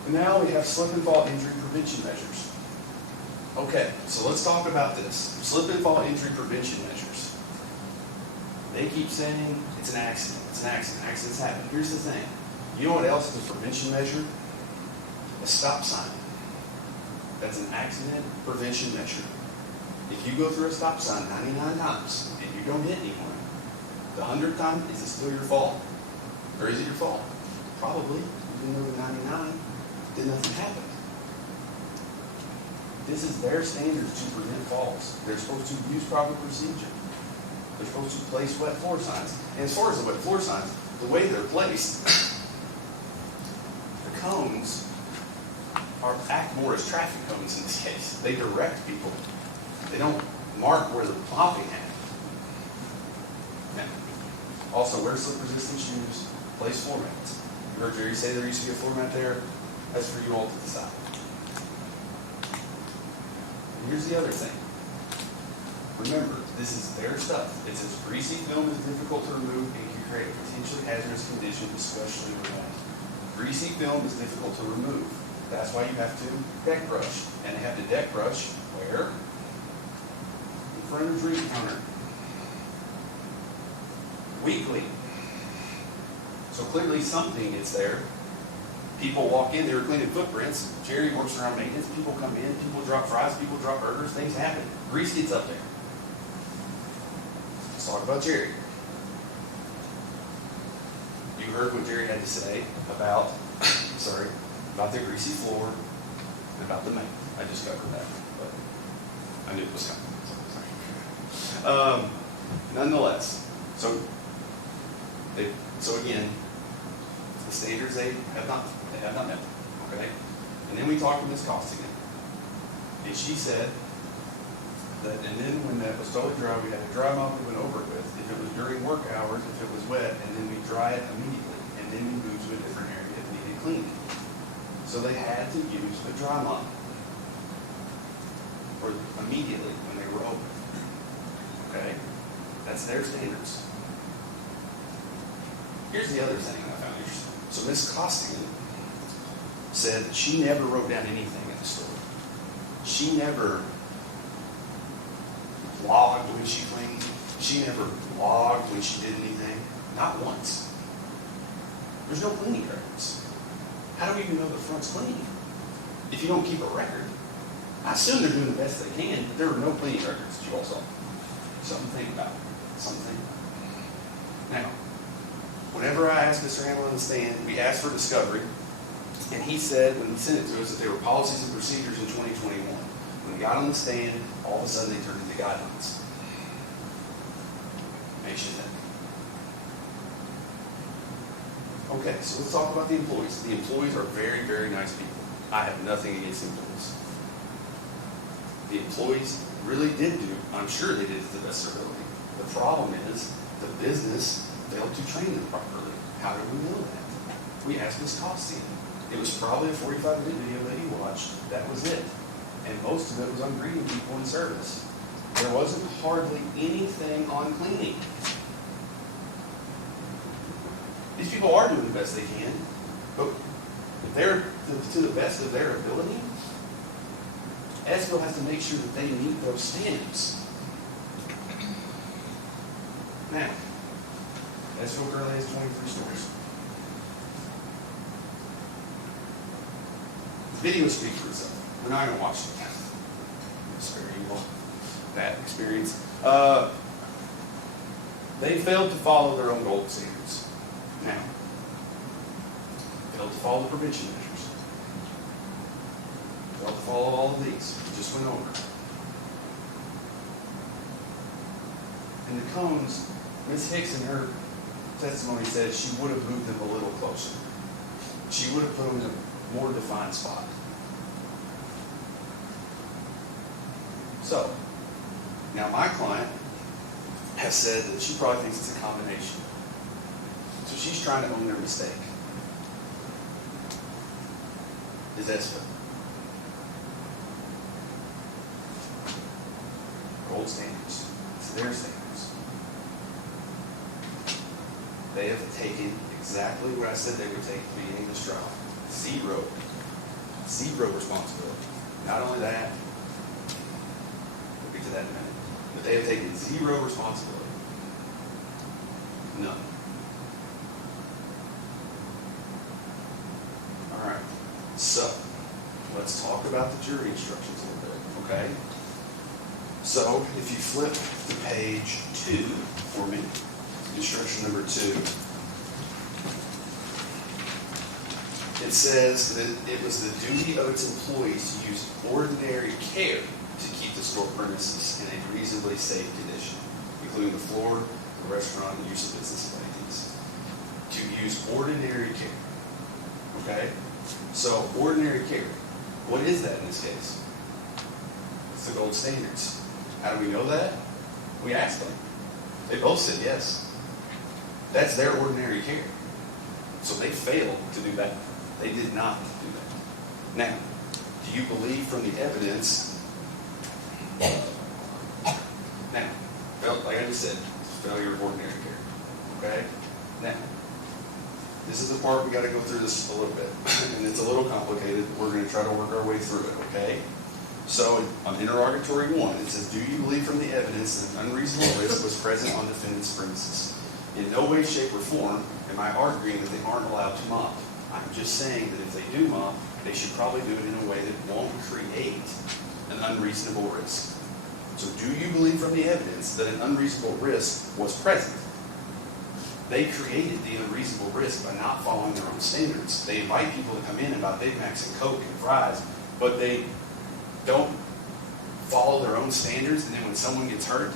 now we have slip and fall injury prevention measures. Okay, so let's talk about this. Slip and fall injury prevention measures. They keep saying it's an accident, it's an accident, accidents happen. Here's the thing. You know what else is a prevention measure? A stop sign. That's an accident prevention measure. If you go through a stop sign 99 times and you don't hit anyone, the 100th time, is it still your fault? Or is it your fault? Probably. Even though the 99, then nothing happened. This is their standards to prevent falls. They're supposed to use proper procedure. They're supposed to place wet floor signs. And as far as the wet floor signs, the way they're placed, the cones act more as traffic cones in this case. They direct people. They don't mark where they're plopping at. Now, also, wear slip-resistant shoes, place floor mats. You heard Jerry say there used to be a floor mat there. That's for you all to decide. And here's the other thing. Remember, this is their stuff. It says greasy film is difficult to remove and can create a potentially hazardous condition, especially with that. Greasy film is difficult to remove. That's why you have to deck brush. And they have to deck brush where? In front of the drink counter. Weekly. So clearly something is there. People walk in, they were cleaning footprints. Jerry works around maintenance. People come in, people drop fries, people drop burgers, things happen. Grease gets up there. Let's talk about Jerry. You heard what Jerry had to say about, about the greasy floor and about the maintenance. I just covered that, but I knew it was coming. Nonetheless, so again, the standards they have not met. Okay, and then we talked to Ms. Costigan, and she said that, and then when that was totally dry, we had a dry mop we went over it with. If it was during work hours, if it was wet, and then we dry it immediately, and then we move to a different area that needed cleaning. So they had to use a dry mop, or immediately when they were open. Okay, that's their standards. Here's the other thing I found interesting. So Ms. Costigan said that she never wrote down anything at the store. She never logged when she cleaned. She never logged when she did anything. Not once. There's no cleaning records. How do we even know the front's clean if you don't keep a record? I assume they're doing the best they can, but there were no cleaning records that you all saw. Something to think about. Something to think about. Now, whenever I asked Mr. Hamlin on the stand, we asked for discovery, and he said, when he sent it to us, that there were policies and procedures in 2021. When we got on the stand, all of a sudden they turned into guidelines. Makes you think. Okay, so let's talk about the employees. The employees are very, very nice people. I have nothing against employees. The employees really did do, I'm sure they did to the best of their ability. The problem is, the business failed to train them properly. How do we know that? We asked Ms. Costigan. It was probably a 45-minute video that he watched. That was it. And most of it was on greeting people in service. There wasn't hardly anything on cleaning. These people are doing the best they can, but if they're to the best of their ability, ESCO has to make sure that they meet those standards. Now, ESCO currently has 23 stores. The video speaks for itself. We're not going to watch it. Spare you all that experience. They failed to follow their own gold standards. Now, failed to follow the prevention measures. Failed to follow all of these. We just went over. And the cones, Ms. Hicks in her testimony said she would have moved them a little closer. She would have put them in a more defined spot. So, now my client has said that she probably thinks it's a combination. So she's trying to own their mistake. Is that so? Gold standards. It's their standards. They have taken exactly what I said they would take at the beginning of this trial. Zero responsibility. Not only that, we'll get to that in a minute, but they have taken zero responsibility. None. All right, so let's talk about the jury instructions a little bit, okay? So if you flip to page 2 for me, instruction number 2, it says that it was the duty of its employees to use ordinary care to keep the store premises in a reasonably safe condition, including the floor, the restaurant, and use of business amenities. To use ordinary care. Okay? So, ordinary care. What is that in this case? It's the gold standards. How do we know that? We asked them. They both said yes. That's their ordinary care. So they failed to do that. They did not do that. Now, do you believe from the evidence? Now, well, like I just said, failure of ordinary care. Okay? Now, this is the part we got to go through this a little bit, and it's a little complicated. We're going to try to work our way through it. Okay? So, on interrogatory 1, it says, "Do you believe from the evidence that an unreasonable risk was present on defendant's premises? In no way, shape, or form am I arguing that they aren't allowed to mop. I'm just saying that if they do mop, they should probably do it in a way that won't create an unreasonable risk. So do you believe from the evidence that an unreasonable risk was present? They created the unreasonable risk by not following their own standards. They invite people to come in and buy Big Macs and Coke and fries, but they don't follow their own standards, and then when someone gets hurt,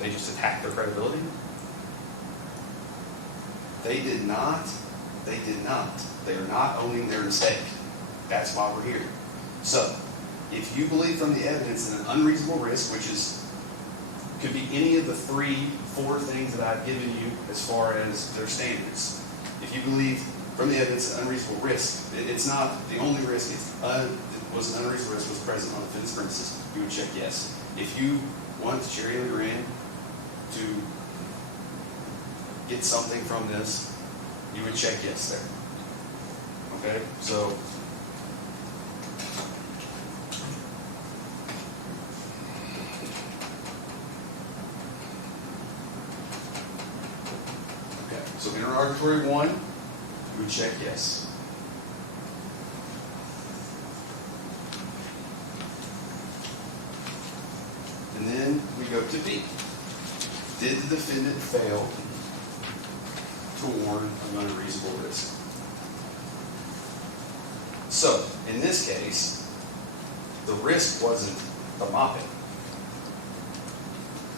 they just attack their credibility? They did not. They are not owning their mistake. That's why we're here. So, if you believe from the evidence that an unreasonable risk, which could be any of the 3, 4 things that I've given you as far as their standards. If you believe from the evidence that unreasonable risk, it's not the only risk, was an unreasonable risk was present on the defendant's premises, you would check yes. If you want Cherry Legrand to get something from this, you would check yes there. Okay, so so interrogatory 1, you would check yes. And then we go to B. Did the defendant fail to warn of unreasonable risk? So, in this case, the risk wasn't the mopping.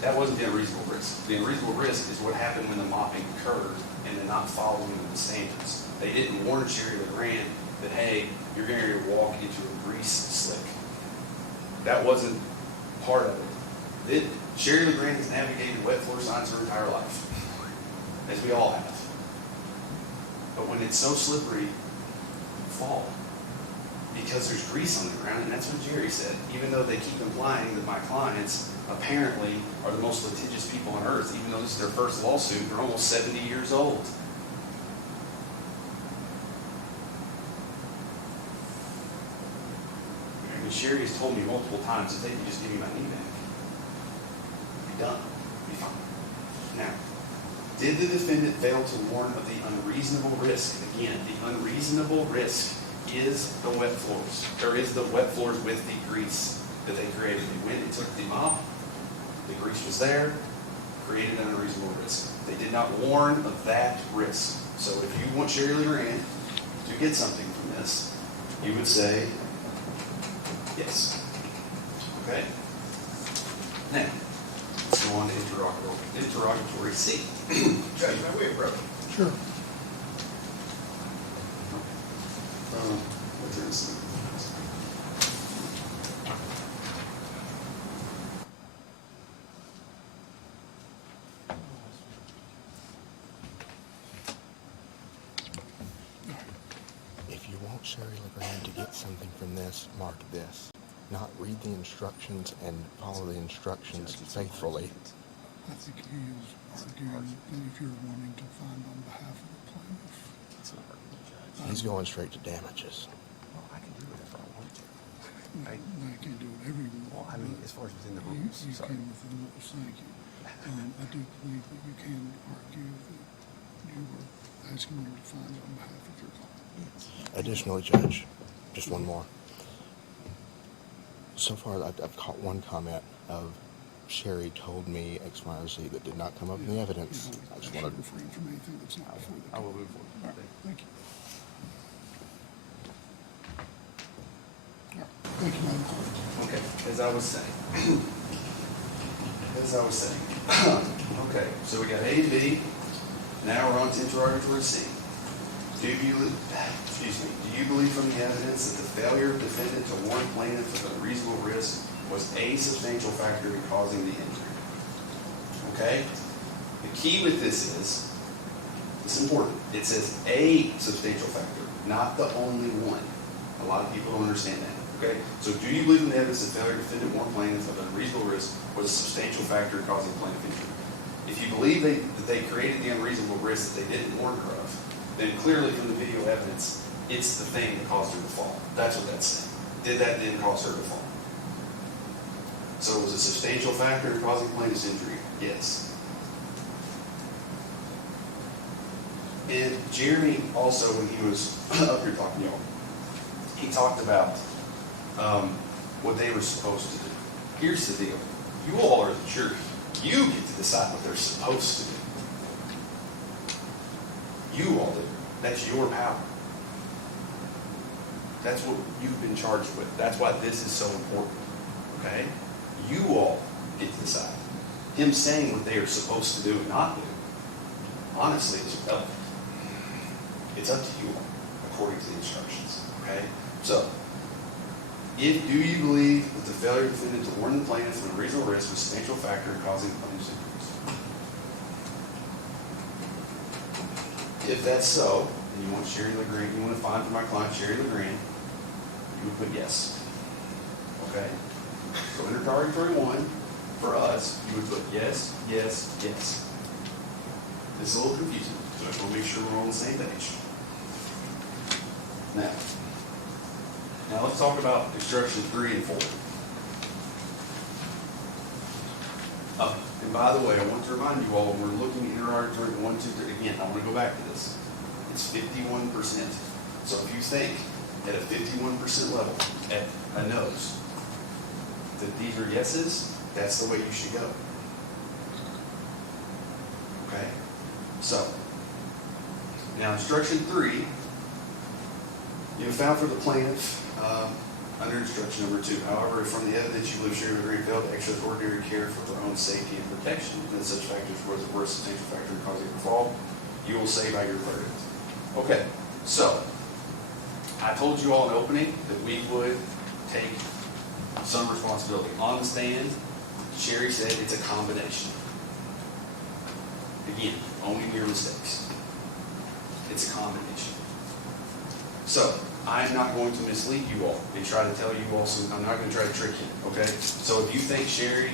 That wasn't the unreasonable risk. The unreasonable risk is what happened when the mopping occurred and the not following of the standards. They didn't warn Cherry Legrand that, hey, you're going to walk into a grease slick. That wasn't part of it. Cherry Legrand has navigated wet floor signs her entire life, as we all have. But when it's so slippery, fall. Because there's grease on the ground, and that's what Jerry said. Even though they keep implying that my clients apparently are the most litigious people on earth, even though this is their first lawsuit, they're almost 70 years old. And Sherry has told me multiple times that they can just give me my knee back. Be done. Be fine. Now, did the defendant fail to warn of the unreasonable risk? Again, the unreasonable risk is the wet floors. There is the wet floors with the grease that they created. They went and took the mop. The grease was there, created an unreasonable risk. They did not warn of that risk. So if you want Cherry Legrand to get something from this, you would say yes. Okay? Now, let's go on to interrogatory C. Judge, may we approach? Sure. What is it? If you want Cherry Legrand to get something from this, mark this. not read the instructions and follow the instructions faithfully. I think he is arguing that if you're wanting to find on behalf of the plaintiff. It's not argument, Judge. He's going straight to damages. Well, I can do whatever I want to. No, you can't do whatever you want. Well, I mean, as far as within the You rules, you sorry. can within the rules, thank you. I do believe that you can argue that you were asking him to find on behalf of your client. Additionally, Judge, just one more. So far, I've caught one comment of Sherry told me X, Y, or Z that did not come up in the evidence. I just should wanted refrain from anything that's not before the I will court. move forward. All right, thank you. All right, thank you, Madam Clerk. Okay, as I was saying. Okay, so we got A and B, now we're on to interrogatory C. Do you believe from the evidence that the failure of defendant to warn plaintiff of a reasonable risk was a substantial factor in causing the injury? Okay? The key with this is, it's important, it says a substantial factor, not the only one. A lot of people don't understand that. Okay? So do you believe in the evidence that failure to defend and warn plaintiff of a reasonable risk was a substantial factor in causing plaintiff injury? If you believe that they created the unreasonable risk that they didn't warn her of, then clearly from the video evidence, it's the thing that caused her to fall. That's what that's saying. Did that then cause her to fall? So it was a substantial factor in causing plaintiff's injury? Yes. And Jeremy also, when he was up here talking to y'all, he talked about what they were supposed to do. Here's the deal. You all are the jury. You get to decide what they're supposed to do. You all do. That's your power. That's what you've been charged with. That's why this is so important. Okay? You all get to decide. Him saying what they are supposed to do and not do, honestly, is irrelevant. It's up to you all, according to the instructions. Okay? So, do you believe that the failure of the defendant to warn the plaintiff of a reasonable risk was a substantial factor in causing the plaintiff's injuries? If that's so, and you want Sherry Legrand, you want to find for my client Sherry Legrand, you would put yes. Okay? So interrogatory 1, for us, you would put yes, yes, yes. This is a little confusing, so I just want to make sure we're on the same page. Now let's talk about instruction 3 and 4. And by the way, I want to remind you all, when we're looking at interrogatory 1, 2, 3, again, I want to go back to this. It's 51%. So if you think at a 51% level, at a nose, that these are yeses, that's the way you should go. Okay? So, now instruction 3, you have found for the plaintiff, under instruction number 2, however, from the evidence you believe Sherry Legrand failed to exercise ordinary care for their own safety and protection, and that such factors was a worst substantial factor in causing her fall, you will say by your verdict. Okay, so, I told you all in opening that we would take some responsibility. On the stand, Sherry said it's a combination. Again, owning your mistakes. It's a combination. So, I'm not going to mislead you all and try to tell you all I'm not going to try to trick you, okay? So if you think Sherry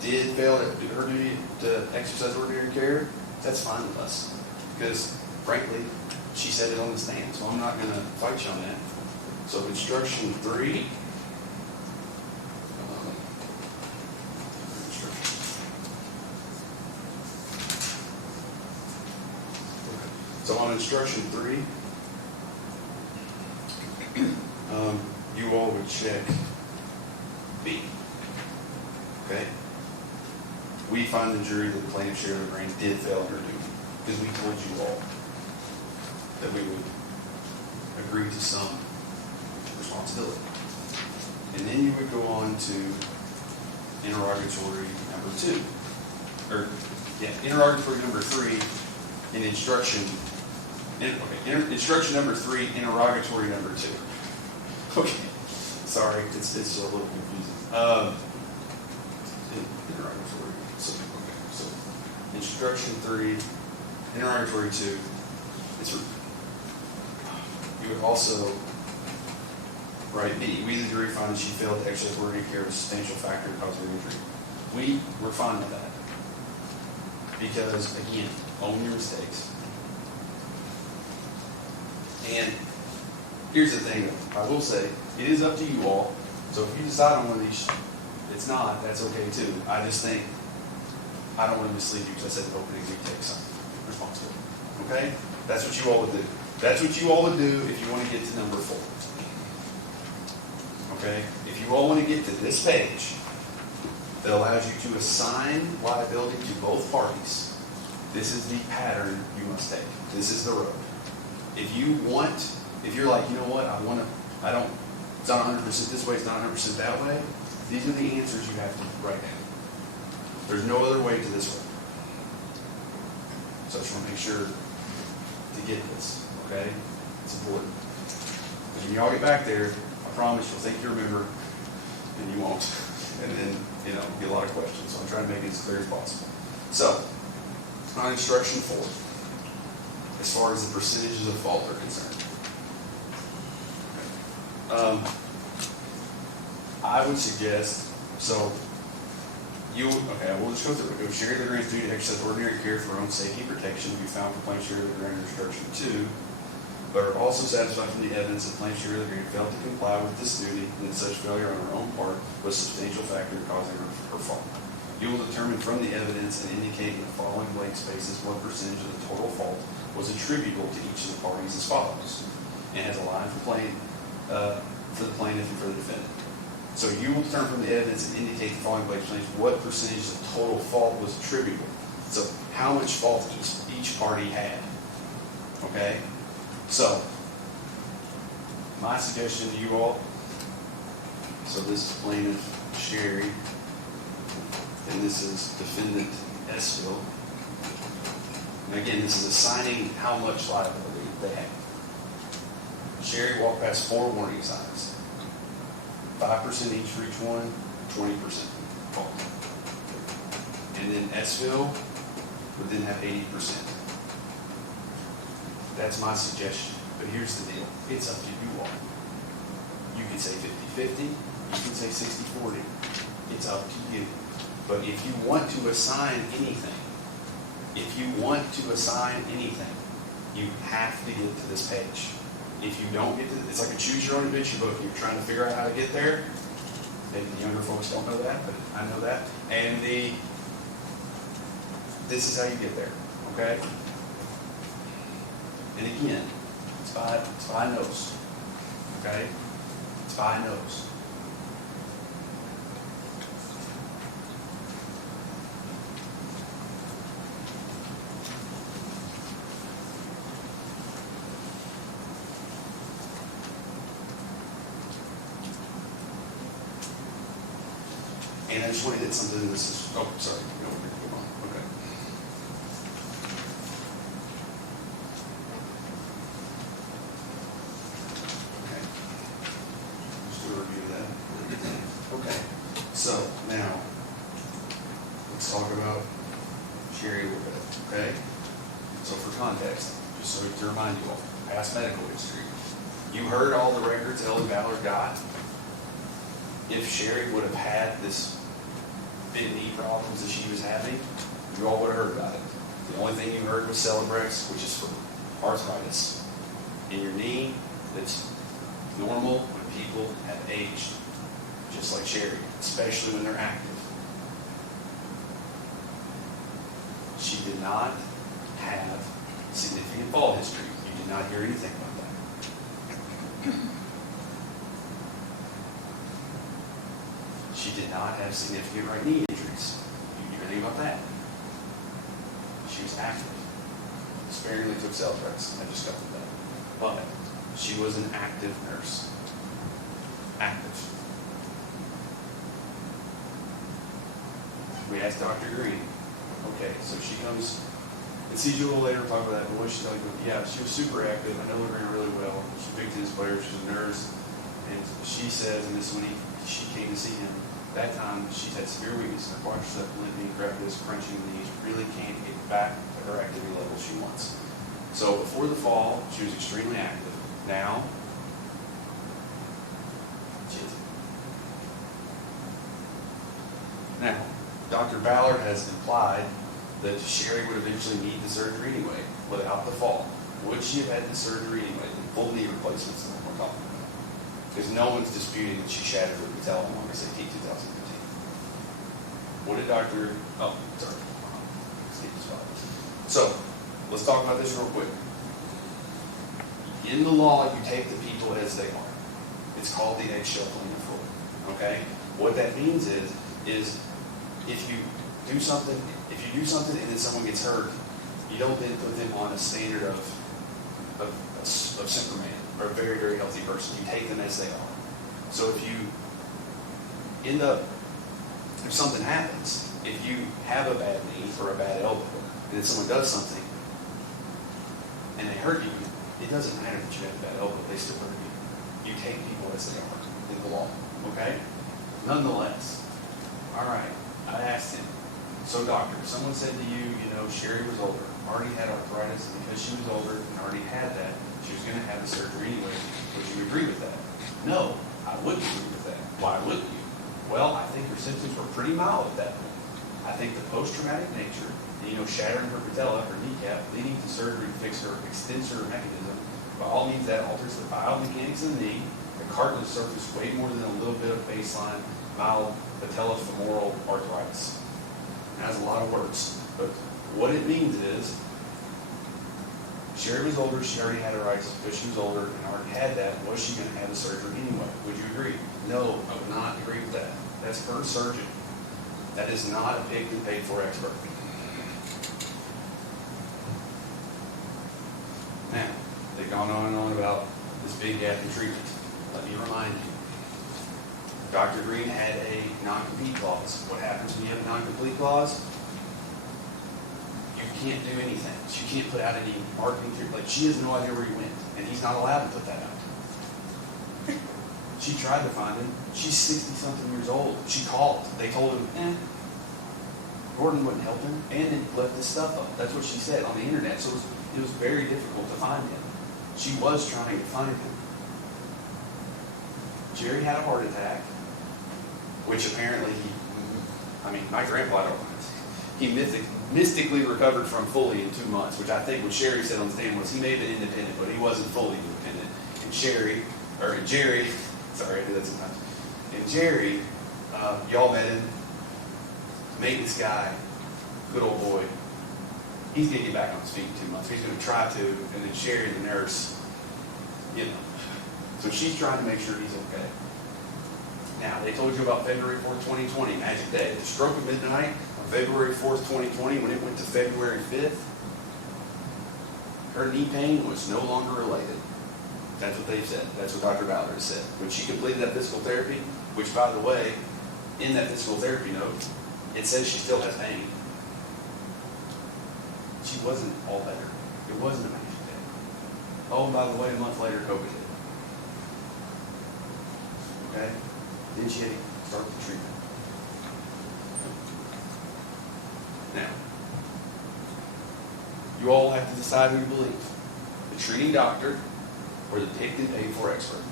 did fail to do her duty to exercise ordinary care, that's fine with us. Because, frankly, she said it on the stand, so I'm not going to fight you on that. So instruction 3. So on instruction 3, you all would check B. Okay? We find the jury that plaintiff Sherry Legrand did fail her duty because we told you all that we would agree to some responsibility. And then you would go on to interrogatory number 2. Interrogatory number 3 in instruction. Instruction number 3, interrogatory number 2. Okay, sorry, it's a little confusing. Interrogatory. So instruction 3, interrogatory 2. You would also Right, B, we the jury find that she failed to exercise ordinary care of a substantial factor in causing her injury. We're fine with that. Because, again, own your mistakes. And here's the thing, I will say, it is up to you all. So if you decide on one of these, it's not, that's okay too. I just think, I don't want to mislead you because I said the opening, you take some responsibility. Okay? That's what you all would do. That's what you all would do if you want to get to number 4. Okay? If you all want to get to this page that allows you to assign liability to both parties, this is the pattern you must take. This is the road. If you're like, you know what, it's not 100% this way, it's not 100% that way, these are the answers you have to write down. There's no other way to this road. So I just want to make sure to get this, okay? It's important. When y'all get back there, I promise you'll think you remember, and you won't. And then, get a lot of questions. So I'm trying to make it as clear as possible. So, on instruction 4, as far as the percentages of fault are concerned, I would suggest, we'll just go through it. If Sherry Legrand's duty to exercise ordinary care for her own safety and protection, we found for plaintiff Sherry Legrand in instruction 2, but are also satisfied from the evidence that plaintiff Sherry Legrand failed to comply with this duty, and that such failure on her own part was a substantial factor in causing her fault. You will determine from the evidence and indicate in the following blank spaces what percentage of the total fault was attributable to each of the parties as follows, and has a line for the plaintiff and for the defendant. So you will determine from the evidence and indicate the following blank spaces what percentage of the total fault was attributable. So how much fault each party had. Okay? So, my suggestion to you all, so this is plaintiff Sherry, and this is defendant Esville. And again, this is assigning how much liability they have. Sherry walked past 4 warning signs. 5% each for each one, 20% fault. And then Esville would then have 80%. That's my suggestion. But here's the deal. It's up to you all. You can say 50-50. You can say 60-40. It's up to you. But if you want to assign anything, you have to get to this page. If you don't get to it, it's like a choose your own adventure book. You're trying to figure out how to get there. Maybe the younger folks don't know that, but I know that. And this is how you get there. Okay? And again, it's by nose. Okay? It's by nose. And I just want to get something, this is, sorry, go on, okay. Okay. Just do a review of that. Okay, so now, let's talk about Sherry a little bit, okay? So for context, just so to remind you all, past medical history. You heard all the records Ellen Ballard got. If Sherry would have had this big knee problems that she was having, you all would have heard about it. The only thing you heard was Celebrex, which is for arthritis in your knee. That's normal when people have aged, just like Sherry, especially when they're active. She did not have significant fall history. You did not hear anything about that. She did not have significant right knee injuries. You hear anything about that? She was active. Sparingly took Celebrex. I just got to that. But she was an active nurse. Active. We asked Dr. Green. Okay, so she comes and sees you a little later, talk about that, but what she telling you? Yeah, she was super active. I know Legrand really well. She's a big tennis player. She's a nurse. And she says, and this is when she came to see him, that time she's had severe weakness in her quadriceps, limping, crepitus, crunching knees, really can't get back to her activity level she wants. So before the fall, she was extremely active. Now, Now, Dr. Ballard has implied that Sherry would eventually need the surgery anyway, without the fall. Would she have had the surgery anyway, the full knee replacements that we're talking about? Because no one's disputing that she shattered her patella on August 18, 2015. What did Dr. Oh, sorry. Skip this slide. So, let's talk about this real quick. In the law, you take the people as they are. It's called the eggshell plaintiff rule. Okay? What that means is if you do something and then someone gets hurt, you don't then put them on a standard of Superman or a very, very healthy person. You take them as they are. So if you end up, if something happens, if you have a bad knee or a bad elbow, and then someone does something and they hurt you, it doesn't matter that you have a bad elbow, they still hurt you. You take people as they are in the law, okay? Nonetheless, all right, I asked him, so doctor, someone said to you, Sherry was older, already had arthritis, and because she was older and already had that, she was going to have the surgery anyway. Would you agree with that? No, I wouldn't agree with that. Why wouldn't you? Well, I think her symptoms were pretty mild at that point. I think the post-traumatic nature, shattering her patella, her kneecap, leading to surgery to fix her extensor mechanism, by all means that alters the biomechanics of the knee. The cartilage surface way more than a little bit of baseline mild patellofemoral arthritis. It has a lot of words, but what it means is Sherry was older, she already had arthritis because she was older and already had that. Was she going to have the surgery anyway? Would you agree? No, I would not agree with that. That's her surgeon. That is not a picked and paid for expert. Now, they've gone on and on about this big gap in treatment. Let me remind you. Dr. Green had a non-compete clause. What happens when you have a non-complete clause? You can't do anything. She can't put out any marketing. She has no idea where he went, and he's not allowed to put that out. She tried to find him. She's 60-something years old. She called. They told him, Gordon wouldn't help him, and then left this stuff up. That's what she said on the internet. So it was very difficult to find him. She was trying to find him. Jerry had a heart attack, which apparently my grandpa, he mystically recovered from fully in 2 months, which I think what Sherry said on the stand was he may have been independent, but he wasn't fully independent. And Jerry, sorry, I do that sometimes. And Jerry, y'all met him, maintenance guy, good old boy. He's going to get back on his feet in 2 months. He's going to try to, and then Sherry, the nurse, So she's trying to make sure he's okay. Now, they told you about February 4th, 2020, Magic Day. The stroke of midnight on February 4th, 2020, when it went to February 5th, her knee pain was no longer related. That's what they said. That's what Dr. Ballard has said. When she completed that physical therapy, which, by the way, in that physical therapy note, it says she still has pain. She wasn't all better. It wasn't a Magic Day. Oh, and by the way, a month later, COVID hit. Okay? Then she had to start the treatment. Now, you all have to decide who you believe. The treating doctor or the picked and paid for expert.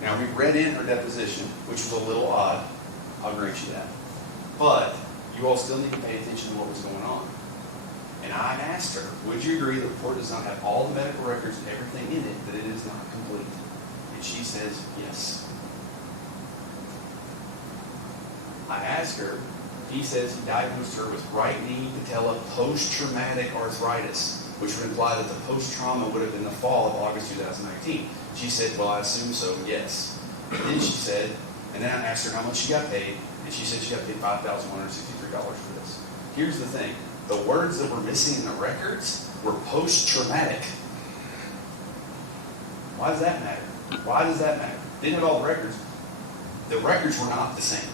Now, we read in her deposition, which was a little odd. I'll grant you that. But you all still need to pay attention to what was going on. And I asked her, would you agree the report does not have all the medical records and everything in it, that it is not complete? And she says, yes. I asked her, he says he diagnosed her with right knee patella post-traumatic arthritis, which would imply that the post-trauma would have been the fall of August 2019. She said, well, I assume so, yes. And then she said, and then I asked her how much she got paid, and she said she got paid $5,163 for this. Here's the thing. The words that were missing in the records were post-traumatic. Why does that matter? Why does that matter? They didn't have all the records. The records were not the same.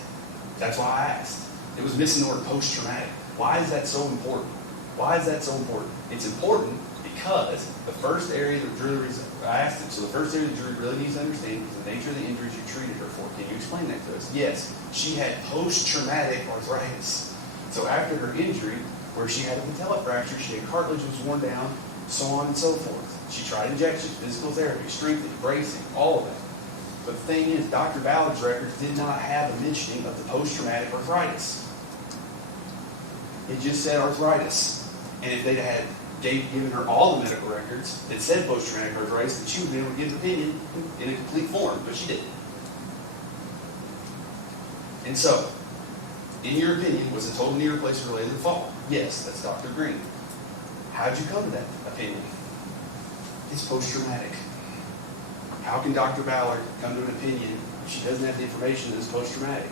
That's why I asked. It was missing the word post-traumatic. Why is that so important? Why is that so important? It's important because the first area the jury, I asked him, so the first area the jury really needs to understand is the nature of the injuries you treated her for. Can you explain that to us? Yes, she had post-traumatic arthritis. So after her injury, where she had a patella fracture, she had cartilage was worn down, so on and so forth. She tried injections, physical therapy, strengthening, bracing, all of that. But the thing is, Dr. Ballard's records did not have a mentioning of the post-traumatic arthritis. It just said arthritis. And if they'd had given her all the medical records that said post-traumatic arthritis, then she would be able to give an opinion in a complete form, but she didn't. And so, in your opinion, was a total knee replacement related to the fall? Yes, that's Dr. Green. How'd you come to that opinion? It's post-traumatic. How can Dr. Ballard come to an opinion if she doesn't have the information that is post-traumatic?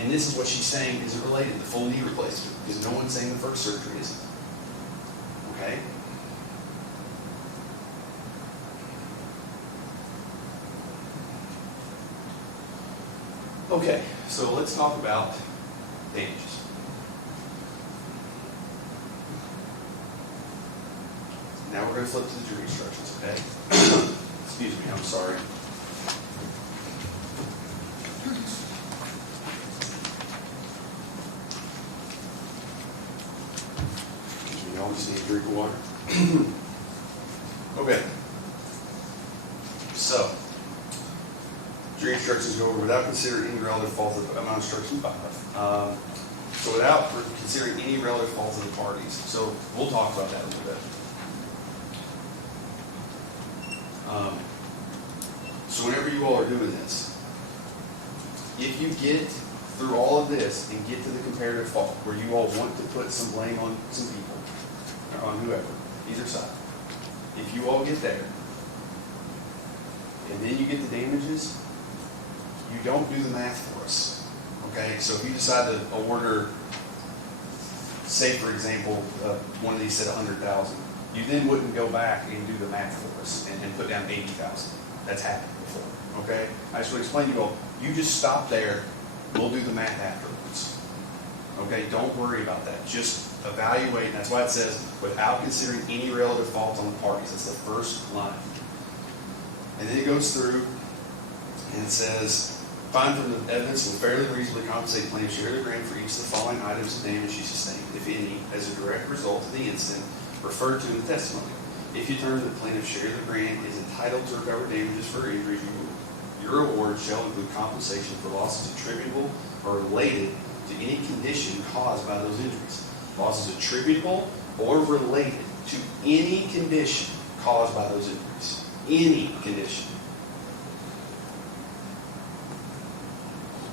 And this is what she's saying isn't related to the full knee replacement, because no one's saying the first surgery isn't. Okay? Okay, so let's talk about damages. Now we're going to flip to the jury instructions, okay? Excuse me, I'm sorry. Y'all just need a drink of water. Okay. So, jury instructions go over without considering any relative fault of the amount instruction 5. So without considering any relative fault of the parties. So we'll talk about that a little bit. So whenever you all are doing this, if you get through all of this and get to the comparative fault, where you all want to put some blame on some people, or on whoever, either side, if you all get there, and then you get the damages, you don't do the math for us, okay? So if you decide to order, say for example, one of these said 100,000, you then wouldn't go back and do the math for us and put down 80,000. That's happened before, okay? I just want to explain to you all, you just stop there, we'll do the math afterwards. Okay, don't worry about that. Just evaluate, and that's why it says, without considering any relative fault on the parties. That's the first line. And then it goes through, and it says, find from the evidence will fairly reasonably compensate plaintiff share the grant for each of the following items of damage she sustained, if any, as a direct result of the incident referred to in the testimony. If you determine that plaintiff share the grant is entitled to recover damages for injuries, your award shall include compensation for losses attributable or related to any condition caused by those injuries. Losses attributable or related to any condition caused by those injuries. Any condition.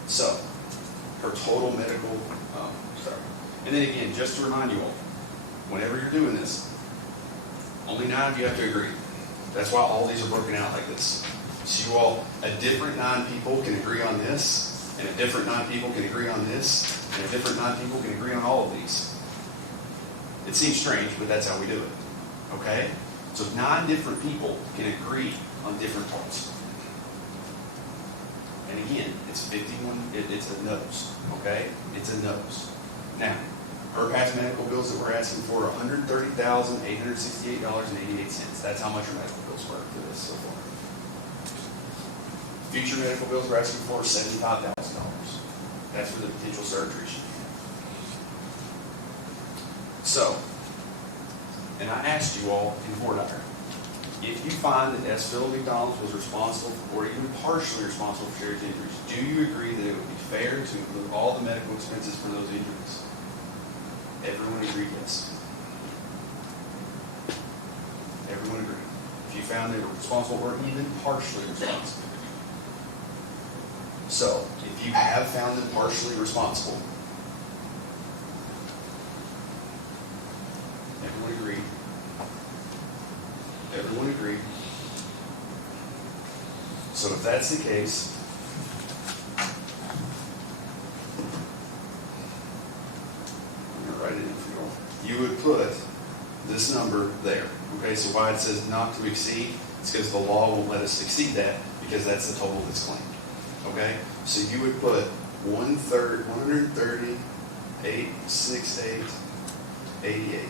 So, her total medical, And then again, just to remind you all, whenever you're doing this, only 9 of you have to agree. That's why all these are broken out like this. So you all, a different 9 people can agree on this, and a different 9 people can agree on this, and a different 9 people can agree on all of these. It seems strange, but that's how we do it. Okay? So 9 different people can agree on different parts. And again, it's 51, it's a nose. Okay? It's a nose. Now, her past medical bills that we're asking for are $130,868.88. That's how much her medical bills were for this so far. Future medical bills we're asking for are $75,000. That's for the potential surgery she had. So, and I asked you all in Fort Dyer, if you find that S. Phil McDonald was responsible or even partially responsible for Sherry's injuries, do you agree that it would be fair to include all the medical expenses for those injuries? Everyone agreed yes. Everyone agreed. If you found they were responsible or even partially responsible. So, if you have found them partially responsible, everyone agreed. Everyone agreed. So if that's the case, I'm going to write it in for you all. You would put this number there. Okay, so why it says not to exceed, it's because the law won't let us exceed that because that's the total that's claimed. Okay, so you would put 130,868.88.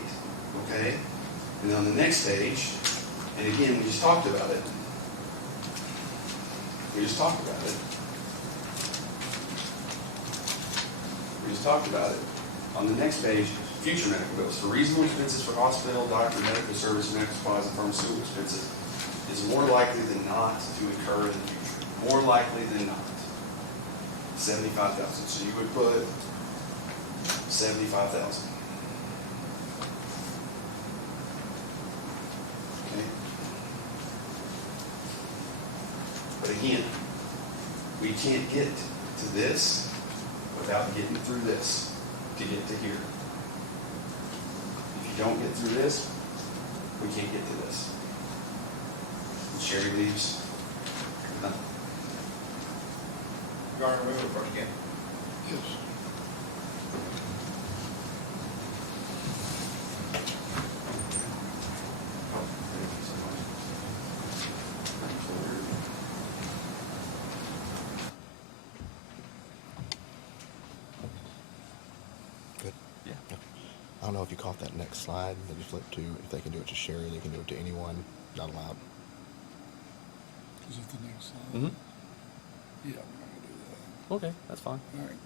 Okay, and then on the next page, and again, we just talked about it. We just talked about it. On the next page, future medical bills. For reasonable expenses for hospital, doctor, medical service, medical supplies, and pharmaceutical expenses is more likely than not to occur in the future. More likely than not. 75,000. So you would put 75,000. Okay. But again, we can't get to this without getting through this to get to here. If you don't get through this, we can't get to this. And Sherry leaves. Nothing. Garner, move it first again. Yes. Thank you so much. Good. Yeah. I don't know if you caught that next slide that you flipped to. If they can do it to Sherry, they can do it to anyone. Not allowed. Is it the next slide? Mm-hmm. Yeah, we're not gonna do Okay, that's fine. that. All right.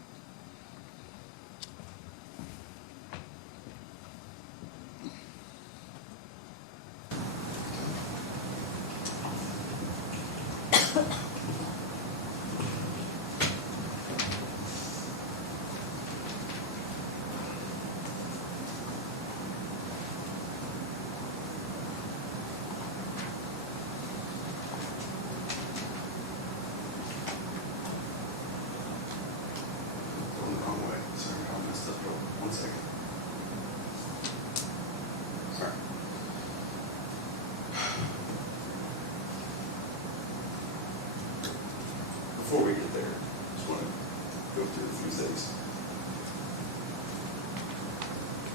Going the wrong way. Sorry, I messed up. Hold on 1 second. Sorry. Before we get there, just want to go through a few things.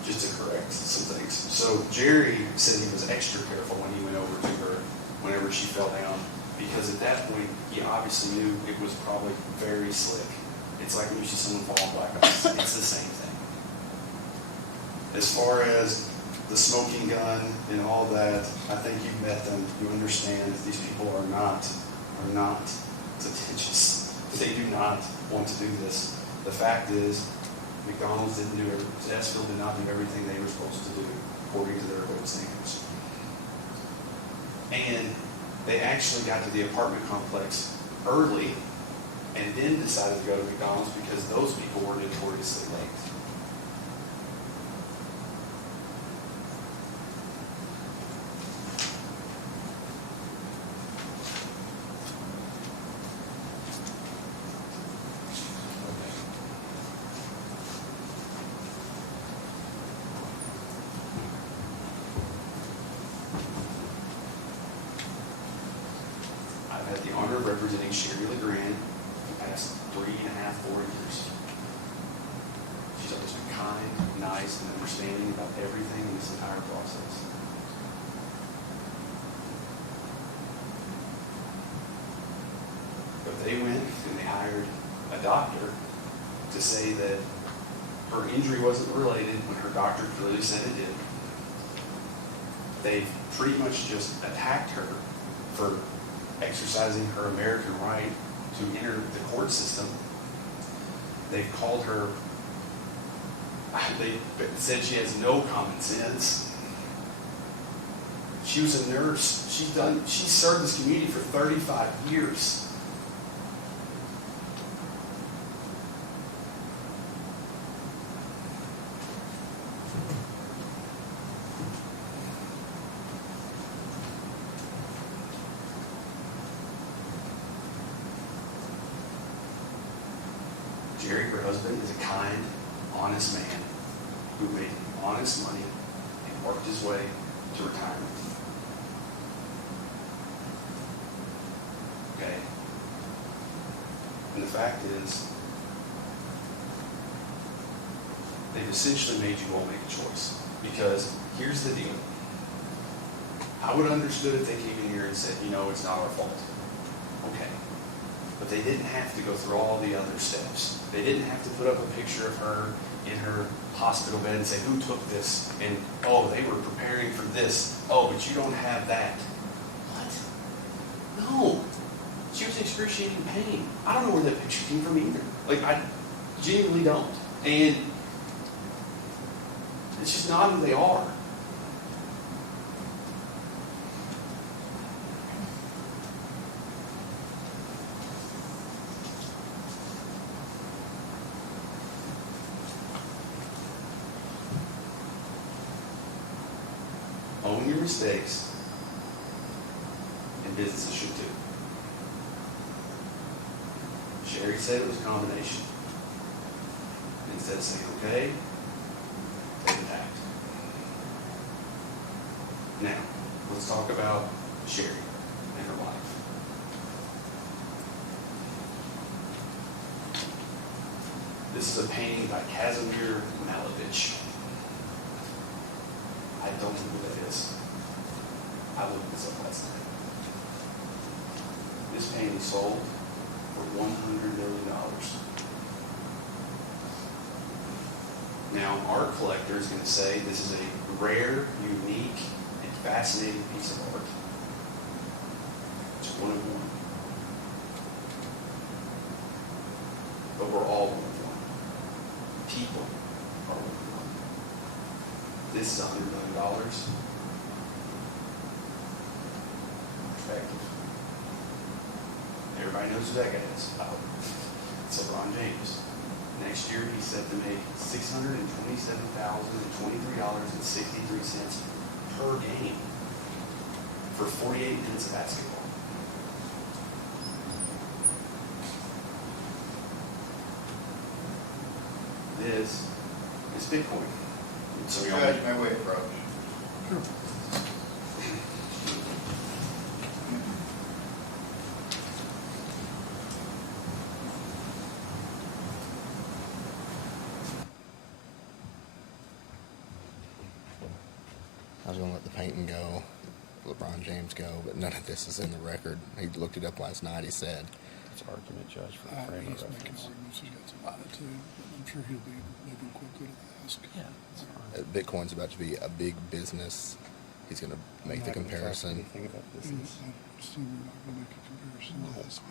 Just to correct some things. So Jerry said he was extra careful when he went over to her whenever she fell down, because at that point, he obviously knew it was probably very slick. It's like when you see someone fall on black ice. It's the same thing. As far as the smoking gun and all that, I think you've met them. You understand that these people are not litigious. They do not want to do this. The fact is, McDonald's didn't do it. Esfield did not do everything they were supposed to do according to their code standards. And they actually got to the apartment complex early and then decided to go to McDonald's because those people were notoriously late. I've had the honor of representing Sherry Legrand for the past 3.5, 4 years. She's always been kind, nice, and understanding about everything in this entire process. But they went and they hired a doctor to say that her injury wasn't related when her doctor clearly said it did. They've pretty much just attacked her for exercising her American right to enter the court system. They've called her, they said she has no common sense. She was a nurse. She served this community for 35 years. Jerry, her husband, is a kind, honest man who made honest money and worked his way to retirement. Okay? And the fact is, they've essentially made you all make a choice. Because here's the deal. I would have understood if they came in here and said, you know, it's not our fault. Okay. But they didn't have to go through all the other steps. They didn't have to put up a picture of her in her hospital bed and say, who took this? And, oh, they were preparing for this. Oh, but you don't have that. What? No. She was in excruciating pain. I don't know where that picture came from either. Like, I genuinely don't. And It's just not who they are. Own your mistakes, and businesses should too. Sherry said it was a combination. And instead of saying, okay, take the tact. Now, let's talk about Sherry and her life. This is a painting by Kazimir Malevich. I don't know who that is. I looked this up last night. This painting sold for $100 million. Now, our collector is going to say this is a rare, unique, and fascinating piece of art. It's one of one. But we're all one of one. People are one of one. This is $100 million. Perspective. Everybody knows who that guy is. It's LeBron James. Next year, he's set to make $627,023.63 per game for 48 minutes of basketball. This is Bitcoin. So y'all Judge, may we approach? Sure. I was going to let the painting go, LeBron James go, but none of this is in the record. He looked it up last night. He said, It's argument, Judge, for the frame He's of making reference. arguments, he's got some attitude, but I'm sure he'll be moving quickly to the ask. Yeah, that's fine. Bitcoin's about to be a big business. He's going to make the I'm not gonna trust comparison. anything about I business. assume you're not gonna make a comparison to this.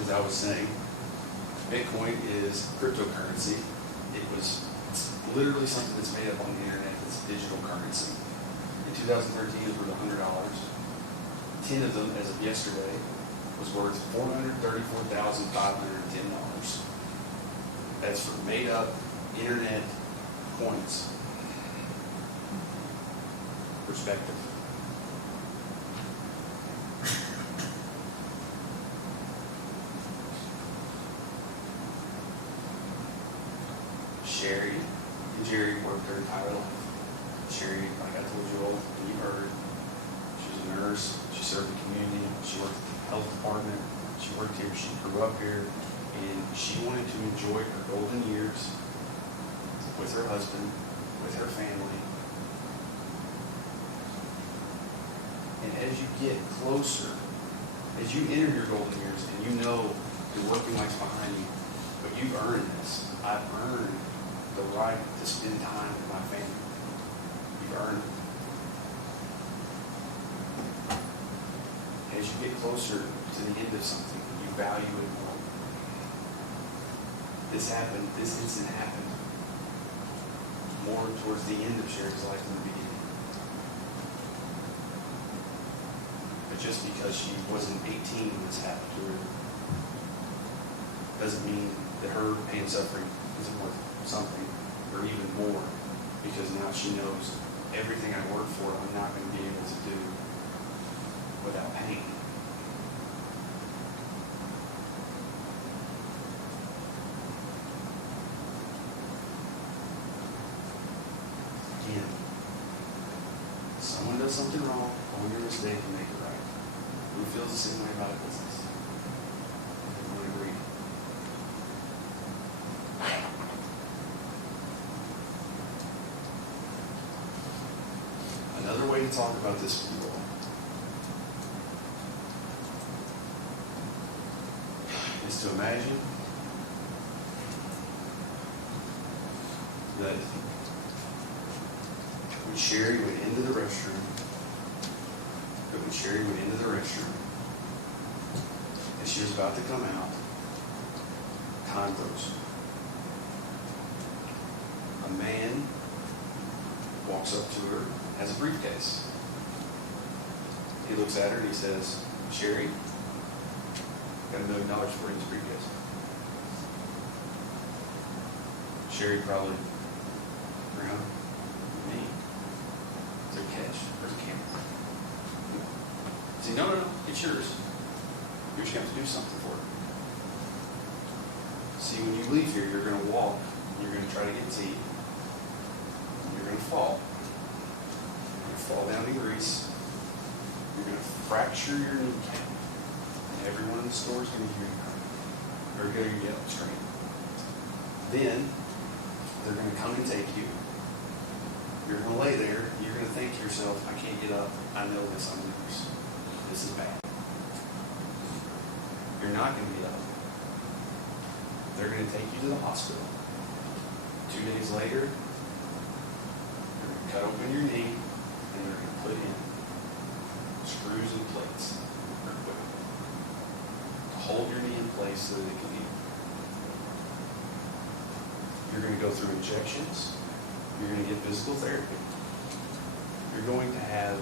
As I was saying, Bitcoin is cryptocurrency. It's literally something that's made up on the internet. It's digital currency. In 2013, it was worth $100. 10 of them, as of yesterday, was worth $434,510. That's for made up internet coins. Perspective. Sherry and Jerry worked their entire life. Sherry, like I told you all, and you heard, she was a nurse, she served the community, she worked at the health department, she worked here, she grew up here, and she wanted to enjoy her golden years with her husband, with her family. And as you get closer, as you enter your golden years and you know your working life's behind you, but you've earned this. I've earned the right to spend time with my family. You've earned it. As you get closer to the end of something, you value it more. This incident happened more towards the end of Sherry's life than the beginning. But just because she wasn't 18 when this happened to her, doesn't mean that her pain and suffering isn't worth something or even more, because now she knows everything I work for I'm not going to be able to do without pain. Again, someone does something wrong, own your mistake and make it right. Who feels the same way about a business? Everyone agree? Another way to talk about this with you all is to imagine that when Sherry went into the restroom, and she was about to come out, time froze. A man walks up to her, has a briefcase. He looks at her and he says, Sherry, got $1 million for in this briefcase. Sherry probably, around me. Is there cash? Where's the camera? See, no, it's yours. You're just going to have to do something for it. See, when you leave here, you're going to walk, you're going to try to get tea, you're going to fall. You're going to fall down in grease. You're going to fracture your kneecap. And everyone in the store is going to hear you cry. Or hear you yell, scream. Then, they're going to come and take you. You're going to lay there. You're going to think to yourself, I can't get up. I know this. I'm loose. This is bad. You're not going to get up. They're going to take you to the hospital. 2 days later, they're going to cut open your knee and they're going to put in screws and plates or equipment to hold your knee in place so that it can heal. You're going to go through injections. You're going to get physical therapy. You're going to have